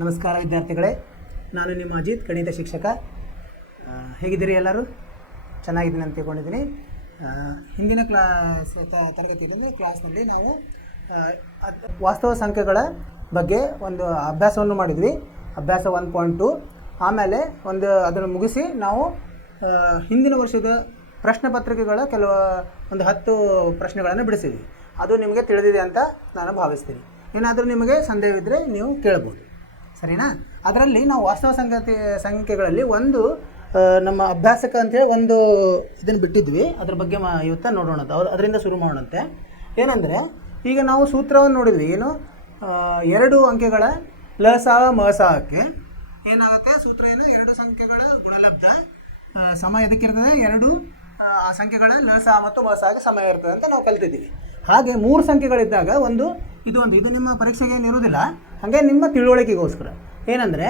ನಮಸ್ಕಾರ ವಿದ್ಯಾರ್ಥಿಗಳೇ, ನಾನು ನಿಮ್ಮ ಅಜಿತ್, ಗಣಿತ ಶಿಕ್ಷಕ. ಹೇಗಿದ್ದೀರಿ ಎಲ್ಲರೂ? ಚೆನ್ನಾಗಿದ್ದೀನಿ ಅಂತ ತಿಳ್ಕೊಂಡಿದ್ದೀನಿ. ಹಿಂದಿನ ಕ್ಲಾಸ್ನಲ್ಲಿ ನಾವು ವಾಸ್ತವ ಸಂಖ್ಯೆಗಳ ಬಗ್ಗೆ ಒಂದು ಅಭ್ಯಾಸವನ್ನು ಮಾಡಿದ್ವಿ, ಅಭ್ಯಾಸ 1.2. ಆಮೇಲೆ ಅದನ್ನು ಮುಗಿಸಿ ನಾವು ಹಿಂದಿನ ವರ್ಷದ ಪ್ರಶ್ನೆ ಪತ್ರಿಕೆಗಳ ಒಂದು 10 ಪ್ರಶ್ನೆಗಳನ್ನು ಬಿಡಿಸಿದ್ವಿ. ಅದು ನಿಮಗೆ ತಿಳಿದಿದೆ ಅಂತ ನಾನು ಭಾವಿಸ್ತೀನಿ. ಏನಾದರೂ ನಿಮಗೆ ಸಂದೇಹವಿದ್ದರೆ ನೀವು ಕೇಳ್ಬೋದು, ಸರಿನಾ? ಅದರಲ್ಲಿ ನಾವು ವಾಸ್ತವ ಸಂಖ್ಯೆಗಳಲ್ಲಿ ಒಂದು ನಮ್ಮ ಅಭ್ಯಾಸಕ್ಕೆ ಅಂತೇಳಿ ಒಂದು ಇದನ್ನು ಬಿಟ್ಟಿದ್ವಿ. ಅದ್ರ ಬಗ್ಗೆ ಇವತ್ತು ನೋಡೋಣ, ಅದರಿಂದ ಶುರು ಮಾಡೋಣಂತೆ. ಏನಂದರೆ, ಈಗ ನಾವು ಸೂತ್ರವನ್ನು ನೋಡಿದ್ವಿ. ಏನು, 2 ಅಂಕೆಗಳ ಲಸಾವ ಮಸಾವಕ್ಕೆ ಏನಾಗುತ್ತೆ? ಸೂತ್ರ ಏನು? 2 ಸಂಖ್ಯೆಗಳ ಗುಣಲಬ್ಧ ಸಮ ಎದಕ್ಕಿರ್ತದೆ? 2 ಸಂಖ್ಯೆಗಳ ಲಸ ಮತ್ತು ಮಸಾಗೆ ಸಮಯ ಇರ್ತದೆ ಅಂತ ನಾವು ಕಲಿತಿದ್ದೀವಿ. ಹಾಗೆ 3 ಸಂಖ್ಯೆಗಳಿದ್ದಾಗ ಇದು ನಿಮ್ಮ ಪರೀಕ್ಷೆಗೆ ಏನು ಇರುವುದಿಲ್ಲ, ಹಾಗೆ ನಿಮ್ಮ ತಿಳುವಳಿಕೆಗೋಸ್ಕರ. ಏನಂದರೆ,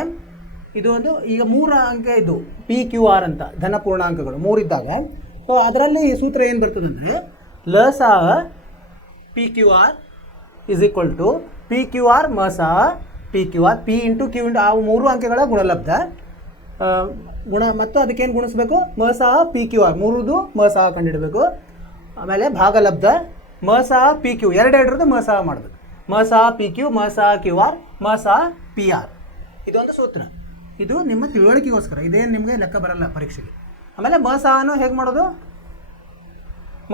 ಈಗ 3 ಅಂಕೆ ಇದು PQR ಅಂತ ಧನ ಪೂರ್ಣಾಂಕಗಳು 3 ಇದ್ದಾಗ, ಸೊ ಅದರಲ್ಲಿ ಸೂತ್ರ ಏನು ಬರ್ತದೆ ಅಂದರೆ, ಲಸ PQR is equal to PQR ಮಸ PQR, P into Q into ಆ 3 ಅಂಕೆಗಳ ಗುಣಲಬ್ಧ ಮತ್ತು ಅದಕ್ಕೇನು ಗುಣಿಸ್ಬೇಕು? ಮಸ PQR, 3ದು ಮಸ ಕಂಡುಹಿಡಬೇಕು. ಆಮೇಲೆ ಭಾಗಲಬ್ಧ ಮಸ PQ, 2 ಮಸ ಮಾಡಬೇಕು. ಮಸ PQ, ಮಸ QR, ಮಸ PR. ಇದೊಂದು ಸೂತ್ರ. ಇದು ನಿಮ್ಮ ತಿಳುವಳಿಕೆಗೋಸ್ಕರ, ಇದೇನು ನಿಮಗೆ ಲೆಕ್ಕ ಬರಲ್ಲ ಪರೀಕ್ಷೆಗೆ. ಆಮೇಲೆ ಮಸನು ಹೇಗೆ ಮಾಡೋದು?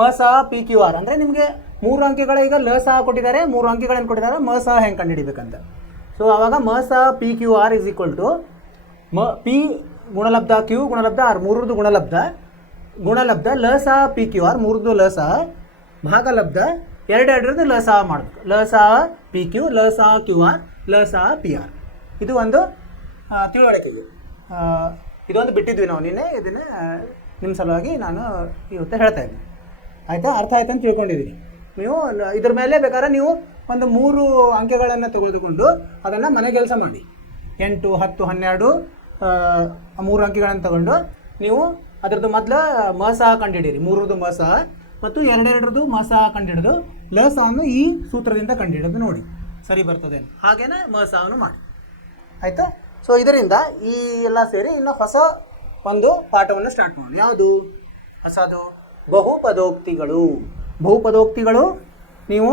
ಮಸ PQR ಅಂದರೆ ನಿಮಗೆ 3 ಅಂಕೆಗಳ ಈಗ ಲಸ ಕೊಟ್ಟಿದ್ದಾರೆ, 3 ಅಂಕೆಗಳನ್ನು ಕೊಟ್ಟಿದ್ದಾರೆ, ಮಸ ಹೆಂಗೆ ಕಂಡುಹಿಡಿಬೇಕಂತ. ಸೊ ಆವಾಗ ಮಸ PQR is equal to P ಗುಣಲಬ್ಧ Q ಗುಣಲಬ್ಧ R, 3ರದು ಗುಣಲಬ್ಧ ಲಸ PQR, 3ರದು ಲಸ ಭಾಗಲಬ್ಧ 2 ಲಸ ಮಾಡಬೇಕು. ಲಸ PQ, ಲಸ QR, ಲಸ PR. ಇದು ಒಂದು ತಿಳುವಳಿಕೆಗೆ. ಇದೊಂದು ಬಿಟ್ಟಿದ್ವಿ ನಾವು ನಿನ್ನೆ. ಇದನ್ನೇ ನಿಮ್ಮ ಸಲುವಾಗಿ ನಾನು ಇವತ್ತು ಹೇಳ್ತಾ ಇದ್ದೀನಿ. ಆಯಿತಾ? ಅರ್ಥ ಆಯ್ತು ಅಂತ ತಿಳ್ಕೊಂಡಿದ್ದೀನಿ. ನೀವು ಇದ್ರ ಮೇಲೆ ಬೇಕಾದ್ರೆ ನೀವು ಒಂದು 3 ಅಂಕೆಗಳನ್ನು ತೆಗೆದುಕೊಂಡು ಅದನ್ನು ಮನೆ ಕೆಲಸ ಮಾಡಿ. 8, 10, 12 3 ಅಂಕೆಗಳನ್ನು ತಗೊಂಡು ನೀವು ಅದರದ್ದು ಮೊದಲು ಮಸ ಕಂಡುಹಿಡಿಯಿರಿ. 3ರದು ಮಸ ಮತ್ತು 2 ಮಸ ಕಂಡುಹಿಡಿದು ಲಸವನ್ನು ಈ ಸೂತ್ರದಿಂದ ಕಂಡುಹಿಡಿದು ನೋಡಿ ಸರಿ ಬರ್ತದೆ. ಹಾಗೇನೆ ಮಸವನ್ನು ಮಾಡಿ. ಆಯಿತಾ? ಸೊ ಇದರಿಂದ ಈ ಎಲ್ಲ ಸೇರಿ ಇನ್ನು ಹೊಸ ಒಂದು ಪಾಠವನ್ನು ಸ್ಟಾರ್ಟ್ ಮಾಡೋಣ. ಯಾವುದು ಹೊಸದು? ಬಹುಪದೋಕ್ತಿಗಳು. ಬಹುಪದೋಕ್ತಿಗಳು ನೀವು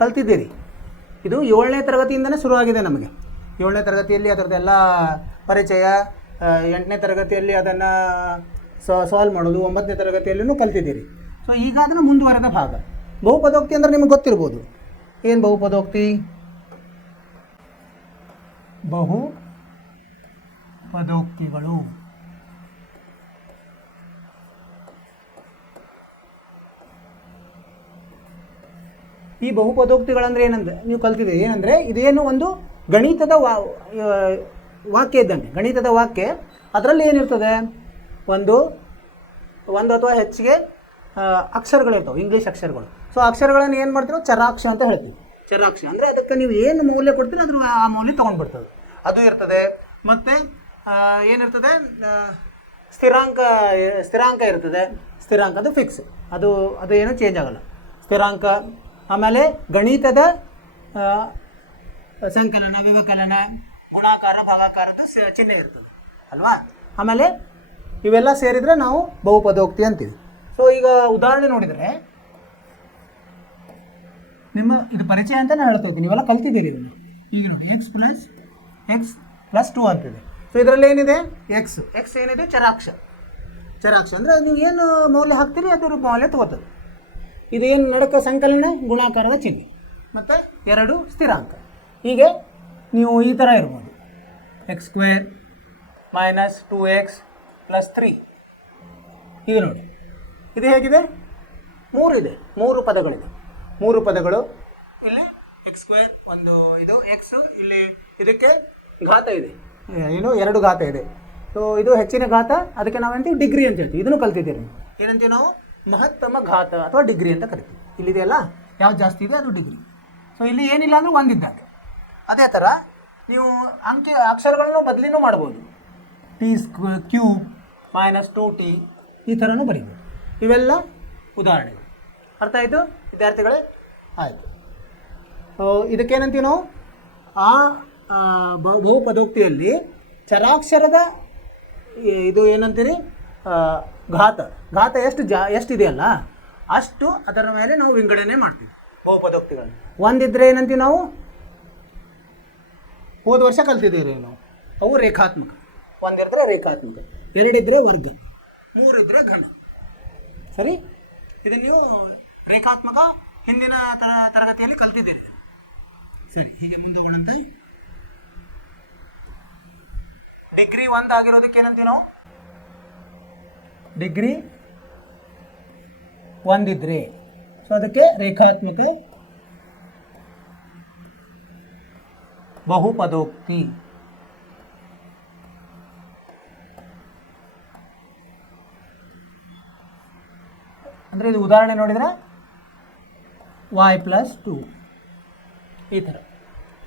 ಕಲ್ತಿದ್ದೀರಿ. ಇದು 7ನೇ ತರಗತಿಯಿಂದನೇ ಶುರುವಾಗಿದೆ ನಮಗೆ. 7ನೇ ತರಗತಿಯಲ್ಲಿ ಅದರದ್ದೆಲ್ಲ ಪರಿಚಯ, 8ನೇ ತರಗತಿಯಲ್ಲಿ ಅದನ್ನು ಸಾಲ್ವ್ ಮಾಡೋದು, 9ನೇ ತರಗತಿಯಲ್ಲೂ ಕಲ್ತಿದ್ದೀರಿ. ಸೊ ಈಗ ಅದನ್ನು ಮುಂದುವರೆದ ಭಾಗ. ಬಹುಪದೋಕ್ತಿ ಅಂದರೆ ನಿಮಗೆ ಗೊತ್ತಿರ್ಬೋದು. ಏನು ಬಹುಪದೋಕ್ತಿ? ಬಹುಪದೋಕ್ತಿಗಳು ಈ ಬಹುಪದೋಕ್ತಿಗಳಂದರೆ ಏನಂದರೆ ನೀವು ಕಲ್ತಿದ್ದೀರಿ. ಏನಂದರೆ ಇದೇನು ಒಂದು ಗಣಿತದ ವಾಕ್ಯ ಇದ್ದಂಗೆ. ಗಣಿತದ ವಾಕ್ಯ, ಅದರಲ್ಲಿ ಏನಿರ್ತದೆ? ಒಂದು ಅಥವಾ ಹೆಚ್ಚಿಗೆ ಅಕ್ಷರಗಳಿರ್ತವೆ, ಇಂಗ್ಲೀಷ್ ಅಕ್ಷರಗಳು. ಸೊ ಅಕ್ಷರಗಳನ್ನು ಏನು ಮಾಡ್ತೀವಿ? ಚರಾಕ್ಷ ಅಂತ ಹೇಳ್ತೀವಿ. ಚರಾಕ್ಷ ಅಂದರೆ ಅದಕ್ಕೆ ನೀವು ಏನು ಮೌಲ್ಯ ಕೊಡ್ತೀರಿ ಅದ್ರ ಆ ಮೌಲ್ಯ ತೊಗೊಂಡ್ಬಿಡ್ತದೆ, ಅದು ಇರ್ತದೆ. ಮತ್ತು ಏನಿರ್ತದೆ? ಸ್ಥಿರಾಂಕ ಇರ್ತದೆ. ಸ್ಥಿರಾಂಕ ಅದು ಫಿಕ್ಸ್, ಅದು ಏನು ಚೇಂಜ್ ಆಗೋಲ್ಲ, ಸ್ಥಿರಾಂಕ. ಆಮೇಲೆ ಗಣಿತದ ಸಂಕಲನ, ವ್ಯವಕಲನ, ಗುಣಾಕಾರ, ಭಾಗಾಕಾರದ್ದು ಚಿಹ್ನೆ ಇರ್ತದೆ ಅಲ್ವಾ? ಆಮೇಲೆ ಇವೆಲ್ಲ ಸೇರಿದರೆ ನಾವು ಬಹುಪದೋಕ್ತಿ ಅಂತೀವಿ. ಸೊ ಈಗ ಉದಾಹರಣೆ ನೋಡಿದರೆ, ಇದು ಪರಿಚಯ ಅಂತ ನಾನು ಹೇಳ್ತಾ ಇದ್ದೀನಿ, ನೀವೆಲ್ಲ ಕಲ್ತಿದ್ದೀರಿ ಇದನ್ನು. ಈಗ ನೋಡಿ, x ಪ್ಲಸ್ 2 ಅಂತಿದೆ. ಸೊ ಇದರಲ್ಲಿ ಏನಿದೆ? ಎಕ್ಸ್ ಏನಿದೆ? ಚರಾಕ್ಷ ಅಂದರೆ ನೀವು ಏನು ಮೌಲ್ಯ ಹಾಕ್ತೀರಿ ಅದ್ರ ಮೌಲ್ಯ ತಗೋತದೆ. ಇದೇನು ನಡಕ ಸಂಕಲನ, ಗುಣಾಕಾರದ ಚಿಹ್ನೆ, ಮತ್ತು 2 ಸ್ಥಿರಾಂಕ. ಹೀಗೆ ನೀವು ಈ ಥರ ಇರ್ಬೋದು. x² minus 2x plus 3. ಇದು ನೋಡಿ, ಇದು ಹೇಗಿದೆ? 3 ಇದೆ, 3 ಪದಗಳಿದೆ. 3 ಪದಗಳು. ಇಲ್ಲಿ x² ಒಂದು ಇದು ಎಕ್ಸ್, ಇಲ್ಲಿ ಇದಕ್ಕೆ ಘಾತ ಇದೆ, ಏನು 2 ಘಾತ ಇದೆ. ಸೊ ಇದು ಹೆಚ್ಚಿನ ಘಾತ, ಅದಕ್ಕೆ ನಾವೇಂತೀವಿ? ಡಿಗ್ರಿ ಅಂತ ಹೇಳ್ತೀವಿ. ಇದನ್ನು ಕಲ್ತಿದ್ದೀರಿ. ಏನಂತೀವಿ ನಾವು? ಮಹತ್ತಮ ಘಾತ ಅಥವಾ ಡಿಗ್ರಿ ಅಂತ ಕರಿತೀವಿ. ಇಲ್ಲಿದೆಯಲ್ಲ, ಯಾವ್ದು ಜಾಸ್ತಿ ಇದೆ ಅದು ಡಿಗ್ರಿ. ಸೊ ಇಲ್ಲಿ ಏನಿಲ್ಲ ಅಂದರೆ 1 ಇದ್ದಾಗ. ಅದೇ ಥರ ನೀವು ಅಕ್ಷರಗಳನ್ನು ಬದಲಿನೂ ಮಾಡ್ಬೋದು. t³ ಮೈನಸ್ 2t ಈ ಥರನೂ ಬರೀಬೋದು. ಇವೆಲ್ಲ ಉದಾಹರಣೆಗಳು. ಅರ್ಥ ಆಯಿತು ವಿದ್ಯಾರ್ಥಿಗಳೇ? ಆಯಿತು. ಇದಕ್ಕೇನಂತೀವಿ ನಾವು? ಆ ಬಹುಪದೋಕ್ತಿಯಲ್ಲಿ ಚರಾಕ್ಷರದ ಇದು ಏನಂತೀರಿ ಘಾತ ಎಷ್ಟಿದೆಯಲ್ಲ ಅಷ್ಟು ಅದರ ಮೇಲೆ ನಾವು ವಿಂಗಡಣೆ ಮಾಡ್ತೀವಿ ಬಹುಪದೋಕ್ತಿಗಳನ್ನ. ಒಂದಿದ್ರೆ ಏನಂತೀವಿ ನಾವು, ಹೋದ ವರ್ಷ ಕಲ್ತಿದ್ದೀವಿ ನಾವು, ಅವು ರೇಖಾತ್ಮಕ. ಒಂದಿದ್ರೆ ರೇಖಾತ್ಮಕ, ಎರಡಿದ್ರೆ ವರ್ಗ, ಮೂರಿದ್ರೆ ಘನ. ಸರಿ, ಇದನ್ನು ನೀವು ರೇಖಾತ್ಮಕ ಹಿಂದಿನ ತರಗತಿಯಲ್ಲಿ ಕಲ್ತಿದ್ದೀರಿ. ಸರಿ, ಹೀಗೆ ಮುಂದೆ ಹೋಗೋಣಂತೆ. ಡಿಗ್ರಿ 1 ಆಗಿರೋದಕ್ಕೆ ಏನಂತೀವಿ ನಾವು, ಡಿಗ್ರಿ 1 ಇದ್ರೆ ಸೊ ಅದಕ್ಕೆ ರೇಖಾತ್ಮಕ ಬಹುಪದೋಕ್ತಿ. ಅಂದರೆ ಇದು ಉದಾಹರಣೆ ನೋಡಿದ್ರೆ y+2 ಈ ಥರ.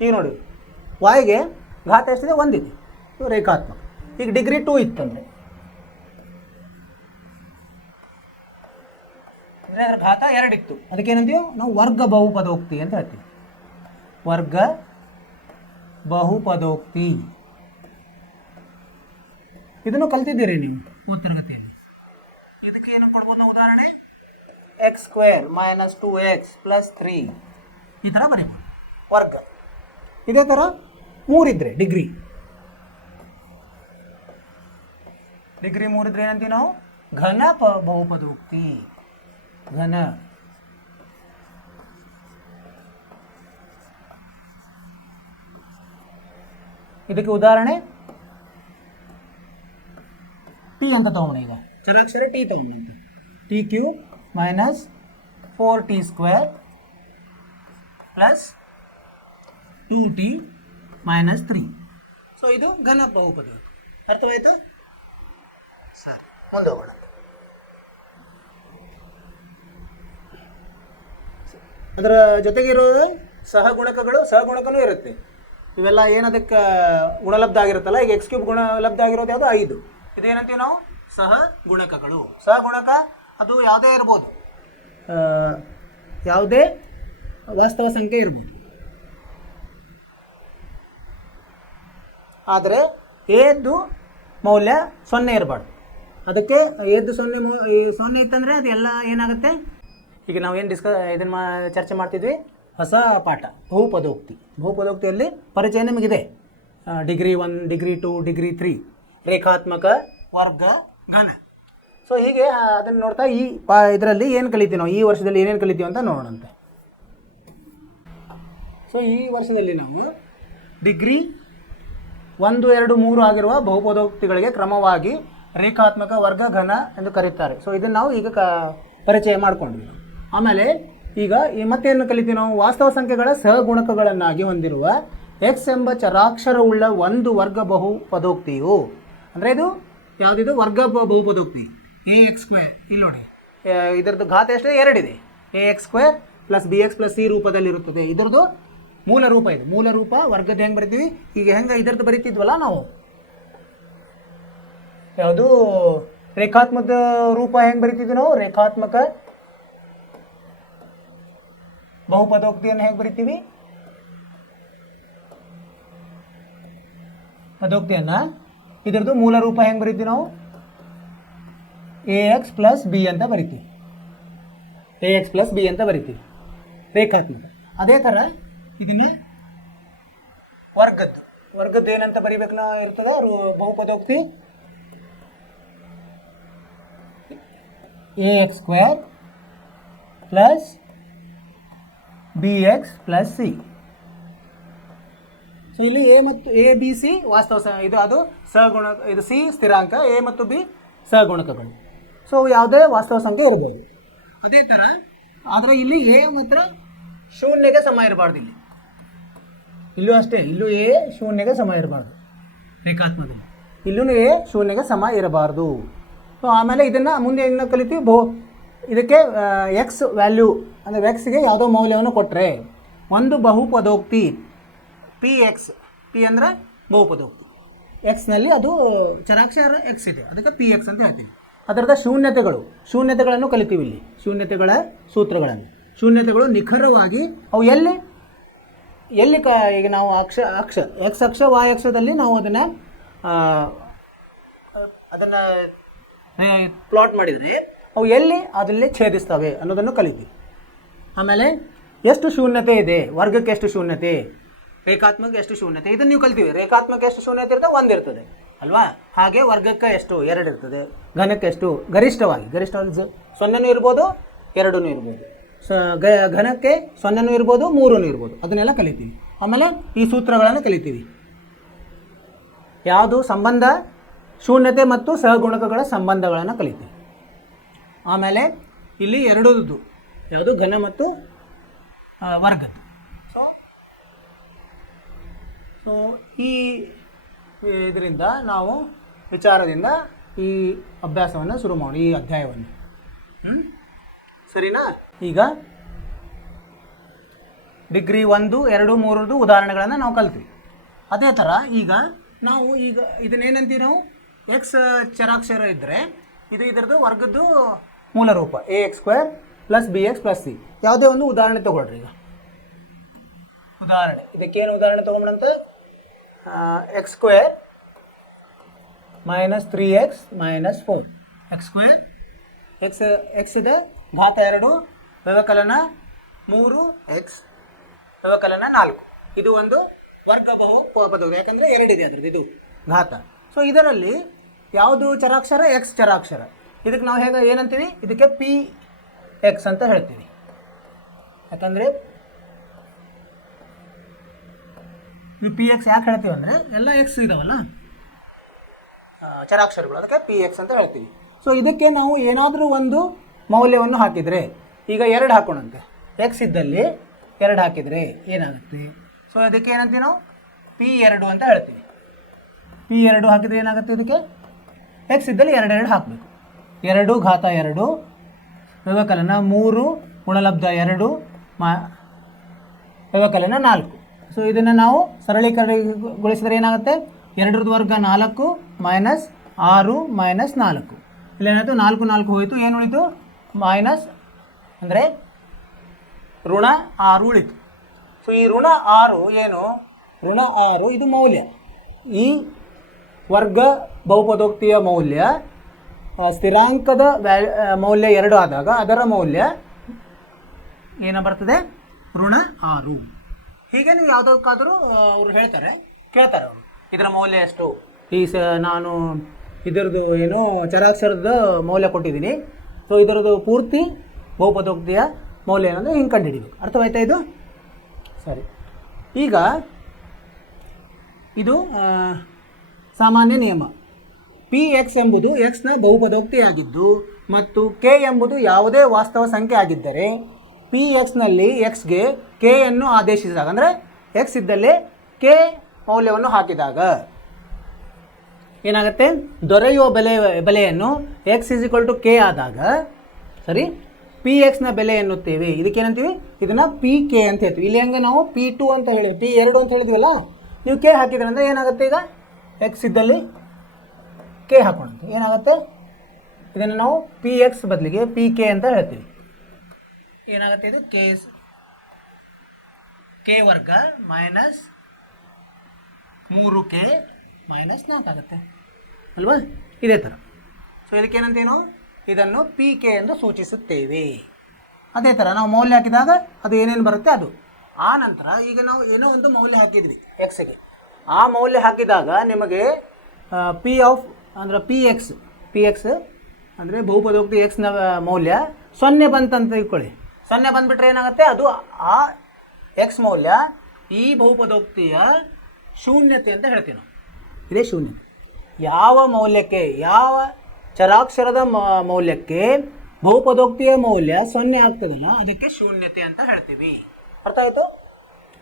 ಈಗ ನೋಡಿ, ವಾಯ್ಗೆ ಘಾತ ಎಷ್ಟಿದೆ, 1 ಇದೆ, ಇದು ರೇಖಾತ್ಮಕ. ಈಗ ಡಿಗ್ರಿ 2 ಇತ್ತಂದರೆ ಅಂದರೆ ಅದರ ಘಾತ 2 ಇತ್ತು, ಅದಕ್ಕೇನಂತೀವಿ ನಾವು ವರ್ಗ ಬಹುಪದೋಕ್ತಿ ಅಂತ ಹೇಳ್ತೀವಿ. ವರ್ಗ ಬಹುಪದೋಕ್ತಿ ಇದನ್ನು ಕಲ್ತಿದ್ದೀರಿ ನೀವು ಹೋದ ತರಗತಿಯಲ್ಲಿ. ಇದಕ್ಕೆ ಏನು ಕೊಡ್ಬೋದು ಉದಾಹರಣೆ, x² - 2x + 3 ಈ ಥರ ಬರೀಬೋದು ವರ್ಗ. ಇದೇ ಥರ 3 ಇದ್ರೆ ಡಿಗ್ರಿ 3 ಇದ್ರೆ ಏನಂತೀವಿ ನಾವು, ಘನ ಬಹುಪದೋಕ್ತಿ. ಘನ. ಇದಕ್ಕೆ ಉದಾಹರಣೆ ಟಿ ಅಂತ ತಗೊಂಡು, ಈಗ ಚರಾಕ್ಷರ ಟಿ ತಗೊಂಡು, t³ - 4t² + 2t - 3. ಸೊ ಇದು ಘನ ಬಹುಪದೋಕ್ತಿ. ಅರ್ಥವಾಯ್ತಾ? ಸರಿ, ಮುಂದೆ ಹೋಗೋಣ. ಅದರ ಜೊತೆಗಿರೋದು ಸಹಗುಣಕನೂ ಇರುತ್ತೆ. ಇವೆಲ್ಲ ಏನದಕ್ಕೆ ಗುಣಲಬ್ಧ ಆಗಿರುತ್ತಲ್ಲ, ಈಗ x³ ಗುಣಲಬ್ಧ ಆಗಿರೋದು ಯಾವುದು, 5. ಇದೇನಂತೀವಿ ನಾವು, ಸಹಗುಣಕಗಳು. ಸಹಗುಣಕ ಅದು ಯಾವುದೇ ಇರ್ಬೋದು, ಯಾವುದೇ ವಾಸ್ತವ ಸಂಖ್ಯೆ ಇರ್ಬೋದು. ಆದರೆ ಎದ್ದು ಮೌಲ್ಯ 0 ಇರಬಾರ್ದು. ಅದಕ್ಕೆ ಎದ್ದು 0 ಇತ್ತಂದರೆ ಅದು ಎಲ್ಲ ಏನಾಗುತ್ತೆ, ಈಗ ನಾವೇನು ಇದನ್ನು ಚರ್ಚೆ ಮಾಡ್ತಿದ್ವಿ, ಹೊಸ ಪಾಠ ಬಹುಪದೋಕ್ತಿಯಲ್ಲಿ ಪರಿಚಯ ನಿಮಗಿದೆ. ಡಿಗ್ರಿ 1, ಡಿಗ್ರಿ 2, ಡಿಗ್ರಿ 3, ರೇಖಾತ್ಮಕ, ವರ್ಗ, ಘನ. ಸೊ ಹೀಗೆ ಅದನ್ನು ನೋಡ್ತಾ ಇದರಲ್ಲಿ ಏನು ಕಲಿತೀವಿ ನಾವು, ಈ ವರ್ಷದಲ್ಲಿ ಏನೇನು ಕಲಿತೀವಿ ಅಂತ ನೋಡೋಣಂತೆ. ಸೊ ಈ ವರ್ಷದಲ್ಲಿ ನಾವು ಡಿಗ್ರಿ 1, 2, 3 ಆಗಿರುವ ಬಹುಪದೋಕ್ತಿಗಳಿಗೆ ಕ್ರಮವಾಗಿ ರೇಖಾತ್ಮಕ, ವರ್ಗ, ಘನ ಎಂದು ಕರೀತಾರೆ. ಸೊ ಇದನ್ನು ನಾವು ಈಗ ಪರಿಚಯ ಮಾಡಿಕೊಂಡ್ವಿ. ಆಮೇಲೆ ಈಗ ಮತ್ತೇನು ಕಲಿತೀವಿ ನಾವು, ವಾಸ್ತವ ಸಂಖ್ಯೆಗಳ ಸಹಗುಣಕಗಳನ್ನಾಗಿ ಹೊಂದಿರುವ x ಎಂಬ ಚರಾಕ್ಷರವುಳ್ಳ ಒಂದು ವರ್ಗ ಬಹುಪದೋಕ್ತಿಯು, ಅಂದರೆ ಇದು ಯಾವುದಿದು ವರ್ಗ ಬಹುಪದೋಕ್ತಿ, ax². ಇಲ್ಲಿ ನೋಡಿ, ಇದರದ್ದು ಘಾತ ಎಷ್ಟಿದೆ, 2 ಇದೆ. ax² + bx + c ರೂಪದಲ್ಲಿರುತ್ತದೆ. ಇದರದ್ದು ಮೂಲ ರೂಪ ಇದು. ಮೂಲ ರೂಪ ವರ್ಗದ ಹೆಂಗೆ ಬರಿತೀವಿ, ಈಗ ಹೆಂಗೆ ಇದರದ್ದು ಬರಿತಿದ್ವಲ್ಲ ನಾವು, ಯಾವುದು ರೇಖಾತ್ಮಕ ರೂಪ ಹೆಂಗೆ ಬರಿತಿದ್ವಿ ನಾವು, ರೇಖಾತ್ಮಕ ಬಹುಪದೋಕ್ತಿಯನ್ನು ಹೇಗೆ ಬರಿತೀವಿ, ಪದೋಕ್ತಿಯನ್ನು ಇದರದ್ದು ಮೂಲ ರೂಪ ಹೆಂಗೆ ಬರಿತೀವಿ ನಾವು, ax + b ಅಂತ ಬರಿತೀವಿ. ax + b ಅಂತ ಬರಿತೀವಿ ರೇಖಾತ್ಮಕ. ಅದೇ ಥರ ಇದನ್ನು ವರ್ಗದ್ದು ಏನಂತ ಬರಿಬೇಕು ನಾವು ಇರ್ತದೆ ಬಹುಪದೋಕ್ತಿ, ax² + bx + c. ಸೊ ಇಲ್ಲಿ a ಮತ್ತು a b c ವಾಸ್ತವ ಅದು ಸಹಗುಣ, ಇದು c ಸ್ಥಿರಾಂಕ, a ಮತ್ತು b ಸಹಗುಣಕಗಳು. ಸೊ ಯಾವುದೇ ವಾಸ್ತವ ಸಂಖ್ಯೆ ಇರಬಹುದು. ಅದೇ ಥರ ಆದರೆ ಇಲ್ಲಿ a ಮಾತ್ರ 0ಗೆ ಸಮ ಇರಬಾರ್ದು. ಇಲ್ಲೂ ಅಷ್ಟೇ, ಇಲ್ಲೂ a 0ಗೆ ಸಮ ಇರಬಾರ್ದು ರೇಖಾತ್ಮಕದಲ್ಲಿ. ಇಲ್ಲೂ a 0ಗೆ ಸಮ ಇರಬಾರ್ದು. ಸೊ ಆಮೇಲೆ ಇದನ್ನು ಮುಂದೆ ಏನು ಕಲಿತೀವಿ, ಇದಕ್ಕೆ x ವ್ಯಾಲ್ಯೂ ಅಂದರೆ ಎಕ್ಸ್ಗೆ ಯಾವುದೋ ಮೌಲ್ಯವನ್ನು ಕೊಟ್ಟರೆ ಒಂದು ಬಹುಪದೋಕ್ತಿ px, p ಅಂದರೆ ಬಹುಪದೋಕ್ತಿ, ಎಕ್ಸ್ನಲ್ಲಿ ಅದು ಚರಾಕ್ಷರ x ಇದೆ, ಅದಕ್ಕೆ px ಅಂತ ಹೇಳ್ತೀವಿ. ಅದರದ ಶೂನ್ಯತೆಗಳನ್ನು ಕಲಿತೀವಿ. ಇಲ್ಲಿ ಶೂನ್ಯತೆಗಳ ಸೂತ್ರಗಳನ್ನು, ಶೂನ್ಯತೆಗಳು ನಿಖರವಾಗಿ ಅವು ಎಲ್ಲಿ ಎಲ್ಲಿ ಈಗ ನಾವು ಅಕ್ಷ ಎಕ್ಸ್ ಅಕ್ಷ ವಾಯ್ ಅಕ್ಷದಲ್ಲಿ ನಾವು ಅದನ್ನು ಪ್ಲಾಟ್ ಮಾಡಿದರೆ ಅವು ಎಲ್ಲಿ ಅದರಲ್ಲಿ ಛೇದಿಸ್ತವೆ ಅನ್ನೋದನ್ನು ಕಲಿತೀವಿ. ಆಮೇಲೆ ಎಷ್ಟು ಶೂನ್ಯತೆ ಇದೆ, ವರ್ಗಕ್ಕೆ ಎಷ್ಟು ಶೂನ್ಯತೆ, ರೇಖಾತ್ಮಕ ಎಷ್ಟು ಶೂನ್ಯತೆ, ಇದನ್ನು ನೀವು ಕಲಿತೀವಿ. ರೇಖಾತ್ಮಕ ಎಷ್ಟು ಶೂನ್ಯತೆ ಇರ್ತದೆ, 1 ಇರ್ತದೆ ಅಲ್ವಾ. ಹಾಗೆ ವರ್ಗಕ್ಕೆ ಎಷ್ಟು 2 ಇರ್ತದೆ, ಘನಕ್ಕೆ ಎಷ್ಟು ಗರಿಷ್ಠವಾಗಿ 0 ಇರ್ಬೋದು 2 ಇರ್ಬೋದು, ಘನಕ್ಕೆ 0 ಇರ್ಬೋದು 3 ಇರ್ಬೋದು, ಅದನ್ನೆಲ್ಲ ಕಲಿತೀವಿ. ಆಮೇಲೆ ಈ ಸೂತ್ರಗಳನ್ನು ಕಲಿತೀವಿ. ಯಾವುದು ಸಂಬಂಧ, ಶೂನ್ಯತೆ ಮತ್ತು ಸಹಗುಣಕಗಳ ಸಂಬಂಧಗಳನ್ನು ಕಲಿತೀವಿ. ಆಮೇಲೆ ಇಲ್ಲಿ ಎರಡೂದು ಯಾವುದು ಘನ ಮತ್ತು ವರ್ಗದ್ದು. ಸೊ ಈ ಇದರಿಂದ ನಾವು ವಿಚಾರದಿಂದ ಈ ಅಭ್ಯಾಸವನ್ನು ಶುರು ಮಾಡೋಣ, ಈ ಅಧ್ಯಾಯವನ್ನು. ಸರಿನಾ? ಈಗ ಡಿಗ್ರಿ 1, 2, 3 ಉದಾಹರಣೆಗಳನ್ನು ನಾವು ಕಲ್ತೀವಿ. ಅದೇ ಥರ ಈಗ ಇದನ್ನೇನಂತೀವಿ ನಾವು, ಎಕ್ಸ್ ಚರಾಕ್ಷರ ಇದ್ದರೆ ಇದರದ್ದು ವರ್ಗದ್ದು ಮೂಲ ರೂಪ ax² + bx + c. ಯಾವುದೇ ಒಂದು ಉದಾಹರಣೆ ತೊಗೊಳ್ರಿ. ಈಗ ಉದಾಹರಣೆ, ಇದಕ್ಕೇನು ಉದಾಹರಣೆ ತೊಗೊಂಡಂತೆ, x² - 3x - 4, x² x ಇದೆ, ಘಾತ 2, ವ್ಯವಕಲನ 3x, ವ್ಯವಕಲನ 4. ಇದು ಒಂದು ವರ್ಗ ಬಹುಪದೋಕ್ತಿ, ಯಾಕಂದರೆ 2 ಇದೆ ಅದರದ್ದು, ಇದು ಘಾತ. ಸೊ ಇದರಲ್ಲಿ ಯಾವುದು ಚರಾಕ್ಷರ, ಎಕ್ಸ್ ಚರಾಕ್ಷರ. ಇದಕ್ಕೆ ನಾವು ಏನಂತೀವಿ, ಇದಕ್ಕೆ px ಅಂತ ಹೇಳ್ತೀವಿ. ಯಾಕಂದರೆ px ಯಾಕೆ ಹೇಳ್ತೀವಿ ಅಂದರೆ ಎಲ್ಲ ಎಕ್ಸ್ ಇದಾವಲ್ಲ ಚರಾಕ್ಷರಗಳು, ಅದಕ್ಕೆ px ಅಂತ ಹೇಳ್ತೀವಿ. ಸೊ ಇದಕ್ಕೆ ನಾವು ಏನಾದರೂ ಒಂದು ಮೌಲ್ಯವನ್ನು ಹಾಕಿದರೆ, ಈಗ 2 ಹಾಕೋಣಂತೆ, ಎಕ್ಸ್ ಇದ್ದಲ್ಲಿ 2 ಹಾಕಿದರೆ ಏನಾಗುತ್ತೆ. ಸೊ ಅದಕ್ಕೆ ಏನಂತೀವಿ ನಾವು p2 ಅಂತ ಹೇಳ್ತೀವಿ. p2 ಹಾಕಿದರೆ ಏನಾಗುತ್ತೆ, ಇದಕ್ಕೆ ಎಕ್ಸ್ ಇದ್ದಲ್ಲಿ 2 ಹಾಕಬೇಕು. 2 ಘಾತ 2, ವ್ಯವಕಲನ 3 ಗುಣಲಬ್ಧ 2 ವ್ಯವಕಲನ 4. ಸೊ ಇದನ್ನು ನಾವು ಸರಳೀಕರಣಗೊಳಿಸಿದರೆ ಏನಾಗುತ್ತೆ, 2 ವರ್ಗ 4 - 6 - 4. ಇಲ್ಲೇನಾಯಿತು, 4 4 ಹೋಯಿತು, ಏನು ಉಳಿತು, ಮೈನಸ್ ಅಂದರೆ ಋಣ 6 ಉಳಿತು. ಸೊ ಈ ಋಣ 6 ಏನು, ಋಣ 6 ಇದು ಮೌಲ್ಯ. ಈ ವರ್ಗ ಬಹುಪದೋಕ್ತಿಯ ಮೌಲ್ಯ ಸ್ಥಿರಾಂಕದ ಮೌಲ್ಯ 2 ಆದಾಗ ಅದರ ಮೌಲ್ಯ ಏನು ಬರ್ತದೆ, ಋಣ 6. ಹೀಗೆ ನೀವು ಯಾವುದಕ್ಕಾದರೂ ಅವರು ಕೇಳ್ತಾರೆ ಅವರು ಇದರ ಮೌಲ್ಯ ಎಷ್ಟು. ನಾನು ಇದರದ್ದು ಏನು ಚರಾಕ್ಷರದ ಮೌಲ್ಯ ಕೊಟ್ಟಿದ್ದೀನಿ, ಸೊ ಇದರದ್ದು ಪೂರ್ತಿ ಬಹುಪದೋಕ್ತಿಯ ಮೌಲ್ಯ ಏನಂದರೆ ಹಿಂಗೆ ಕಂಡುಹಿಡಿಬೇಕು. ಅರ್ಥವಾಯ್ತಾ ಇದು? ಸರಿ. ಈಗ ಇದು ಸಾಮಾನ್ಯ ನಿಯಮ. px ಎಂಬುದು ಎಕ್ಸ್ನ ಬಹುಪದೋಕ್ತಿಯಾಗಿದ್ದು ಮತ್ತು k ಎಂಬುದು ಯಾವುದೇ ವಾಸ್ತವ ಸಂಖ್ಯೆ ಆಗಿದ್ದರೆ pxನಲ್ಲಿ ಎಕ್ಸ್ಗೆ k ಅನ್ನು ಆದೇಶಿಸಿದಾಗ, ಅಂದರೆ ಎಕ್ಸ್ ಇದ್ದಲ್ಲಿ k ಮೌಲ್ಯವನ್ನು ಹಾಕಿದಾಗ ಏನಾಗುತ್ತೆ, ದೊರೆಯುವ ಬೆಲೆಯನ್ನು x = k ಆದಾಗ ಸರಿ pxನ ಬೆಲೆ ಎನ್ನುತ್ತೇವೆ. ಇದಕ್ಕೇನಂತೀವಿ, ಇದನ್ನು pk ಅಂತ ಹೇಳ್ತೀವಿ. ಇಲ್ಲಿ ಹಂಗೆ ನಾವು p2 ಅಂತ ಹೇಳಿ p2 ಅಂತ ಹೇಳಿದ್ವಲ್ಲ, ನೀವು k ಹಾಕಿದ್ರೆ ಅಂದರೆ ಏನಾಗುತ್ತೆ, ಈಗ ಎಕ್ಸ್ ಇದ್ದಲ್ಲಿ k ಹಾಕೋಣಂತೆ ಏನಾಗುತ್ತೆ, ಇದನ್ನು ನಾವು px ಬದಲಿಗೆ pk ಅಂತ ಹೇಳ್ತೀವಿ. ಏನಾಗುತ್ತೆ, ಇದು k ವರ್ಗ ಮೈನಸ್ 3k - 4 ಆಗುತ್ತೆ ಅಲ್ವಾ, ಇದೇ ಥರ. ಸೊ ಇದಕ್ಕೇನಂತೇನು, ಇದನ್ನು pk ಎಂದು ಸೂಚಿಸುತ್ತೇವೆ. ಅದೇ ಥರ ನಾವು ಮೌಲ್ಯ ಹಾಕಿದಾಗ ಅದು ಏನೇನು ಬರುತ್ತೆ ಅದು. ಆ ನಂತರ ಈಗ ನಾವು ಏನೋ ಒಂದು ಮೌಲ್ಯ ಹಾಕಿದ್ವಿ ಎಕ್ಸ್ಗೆ, ಆ ಮೌಲ್ಯ ಹಾಕಿದಾಗ ನಿಮಗೆ px ಅಂದರೆ ಬಹುಪದೋಕ್ತಿ ಎಕ್ಸ್ನ ಮೌಲ್ಯ 0 ಬಂತಂತ ಇಟ್ಕೊಳ್ಳಿ. 0 ಬಂದುಬಿಟ್ರೆ ಏನಾಗುತ್ತೆ, ಅದು ಆ ಎಕ್ಸ್ ಮೌಲ್ಯ ಈ ಬಹುಪದೋಕ್ತಿಯ ಶೂನ್ಯತೆ ಅಂತ ಹೇಳ್ತೀವಿ ನಾವು. ಇದೇ ಶೂನ್ಯತೆ. ಯಾವ ಮೌಲ್ಯಕ್ಕೆ, ಯಾವ ಚರಾಕ್ಷರದ ಮೌಲ್ಯಕ್ಕೆ ಬಹುಪದೋಕ್ತಿಯ ಮೌಲ್ಯ 0 ಆಗ್ತದಲ್ಲ ಅದಕ್ಕೆ ಶೂನ್ಯತೆ ಅಂತ ಹೇಳ್ತೀವಿ. ಅರ್ಥ ಆಯಿತು?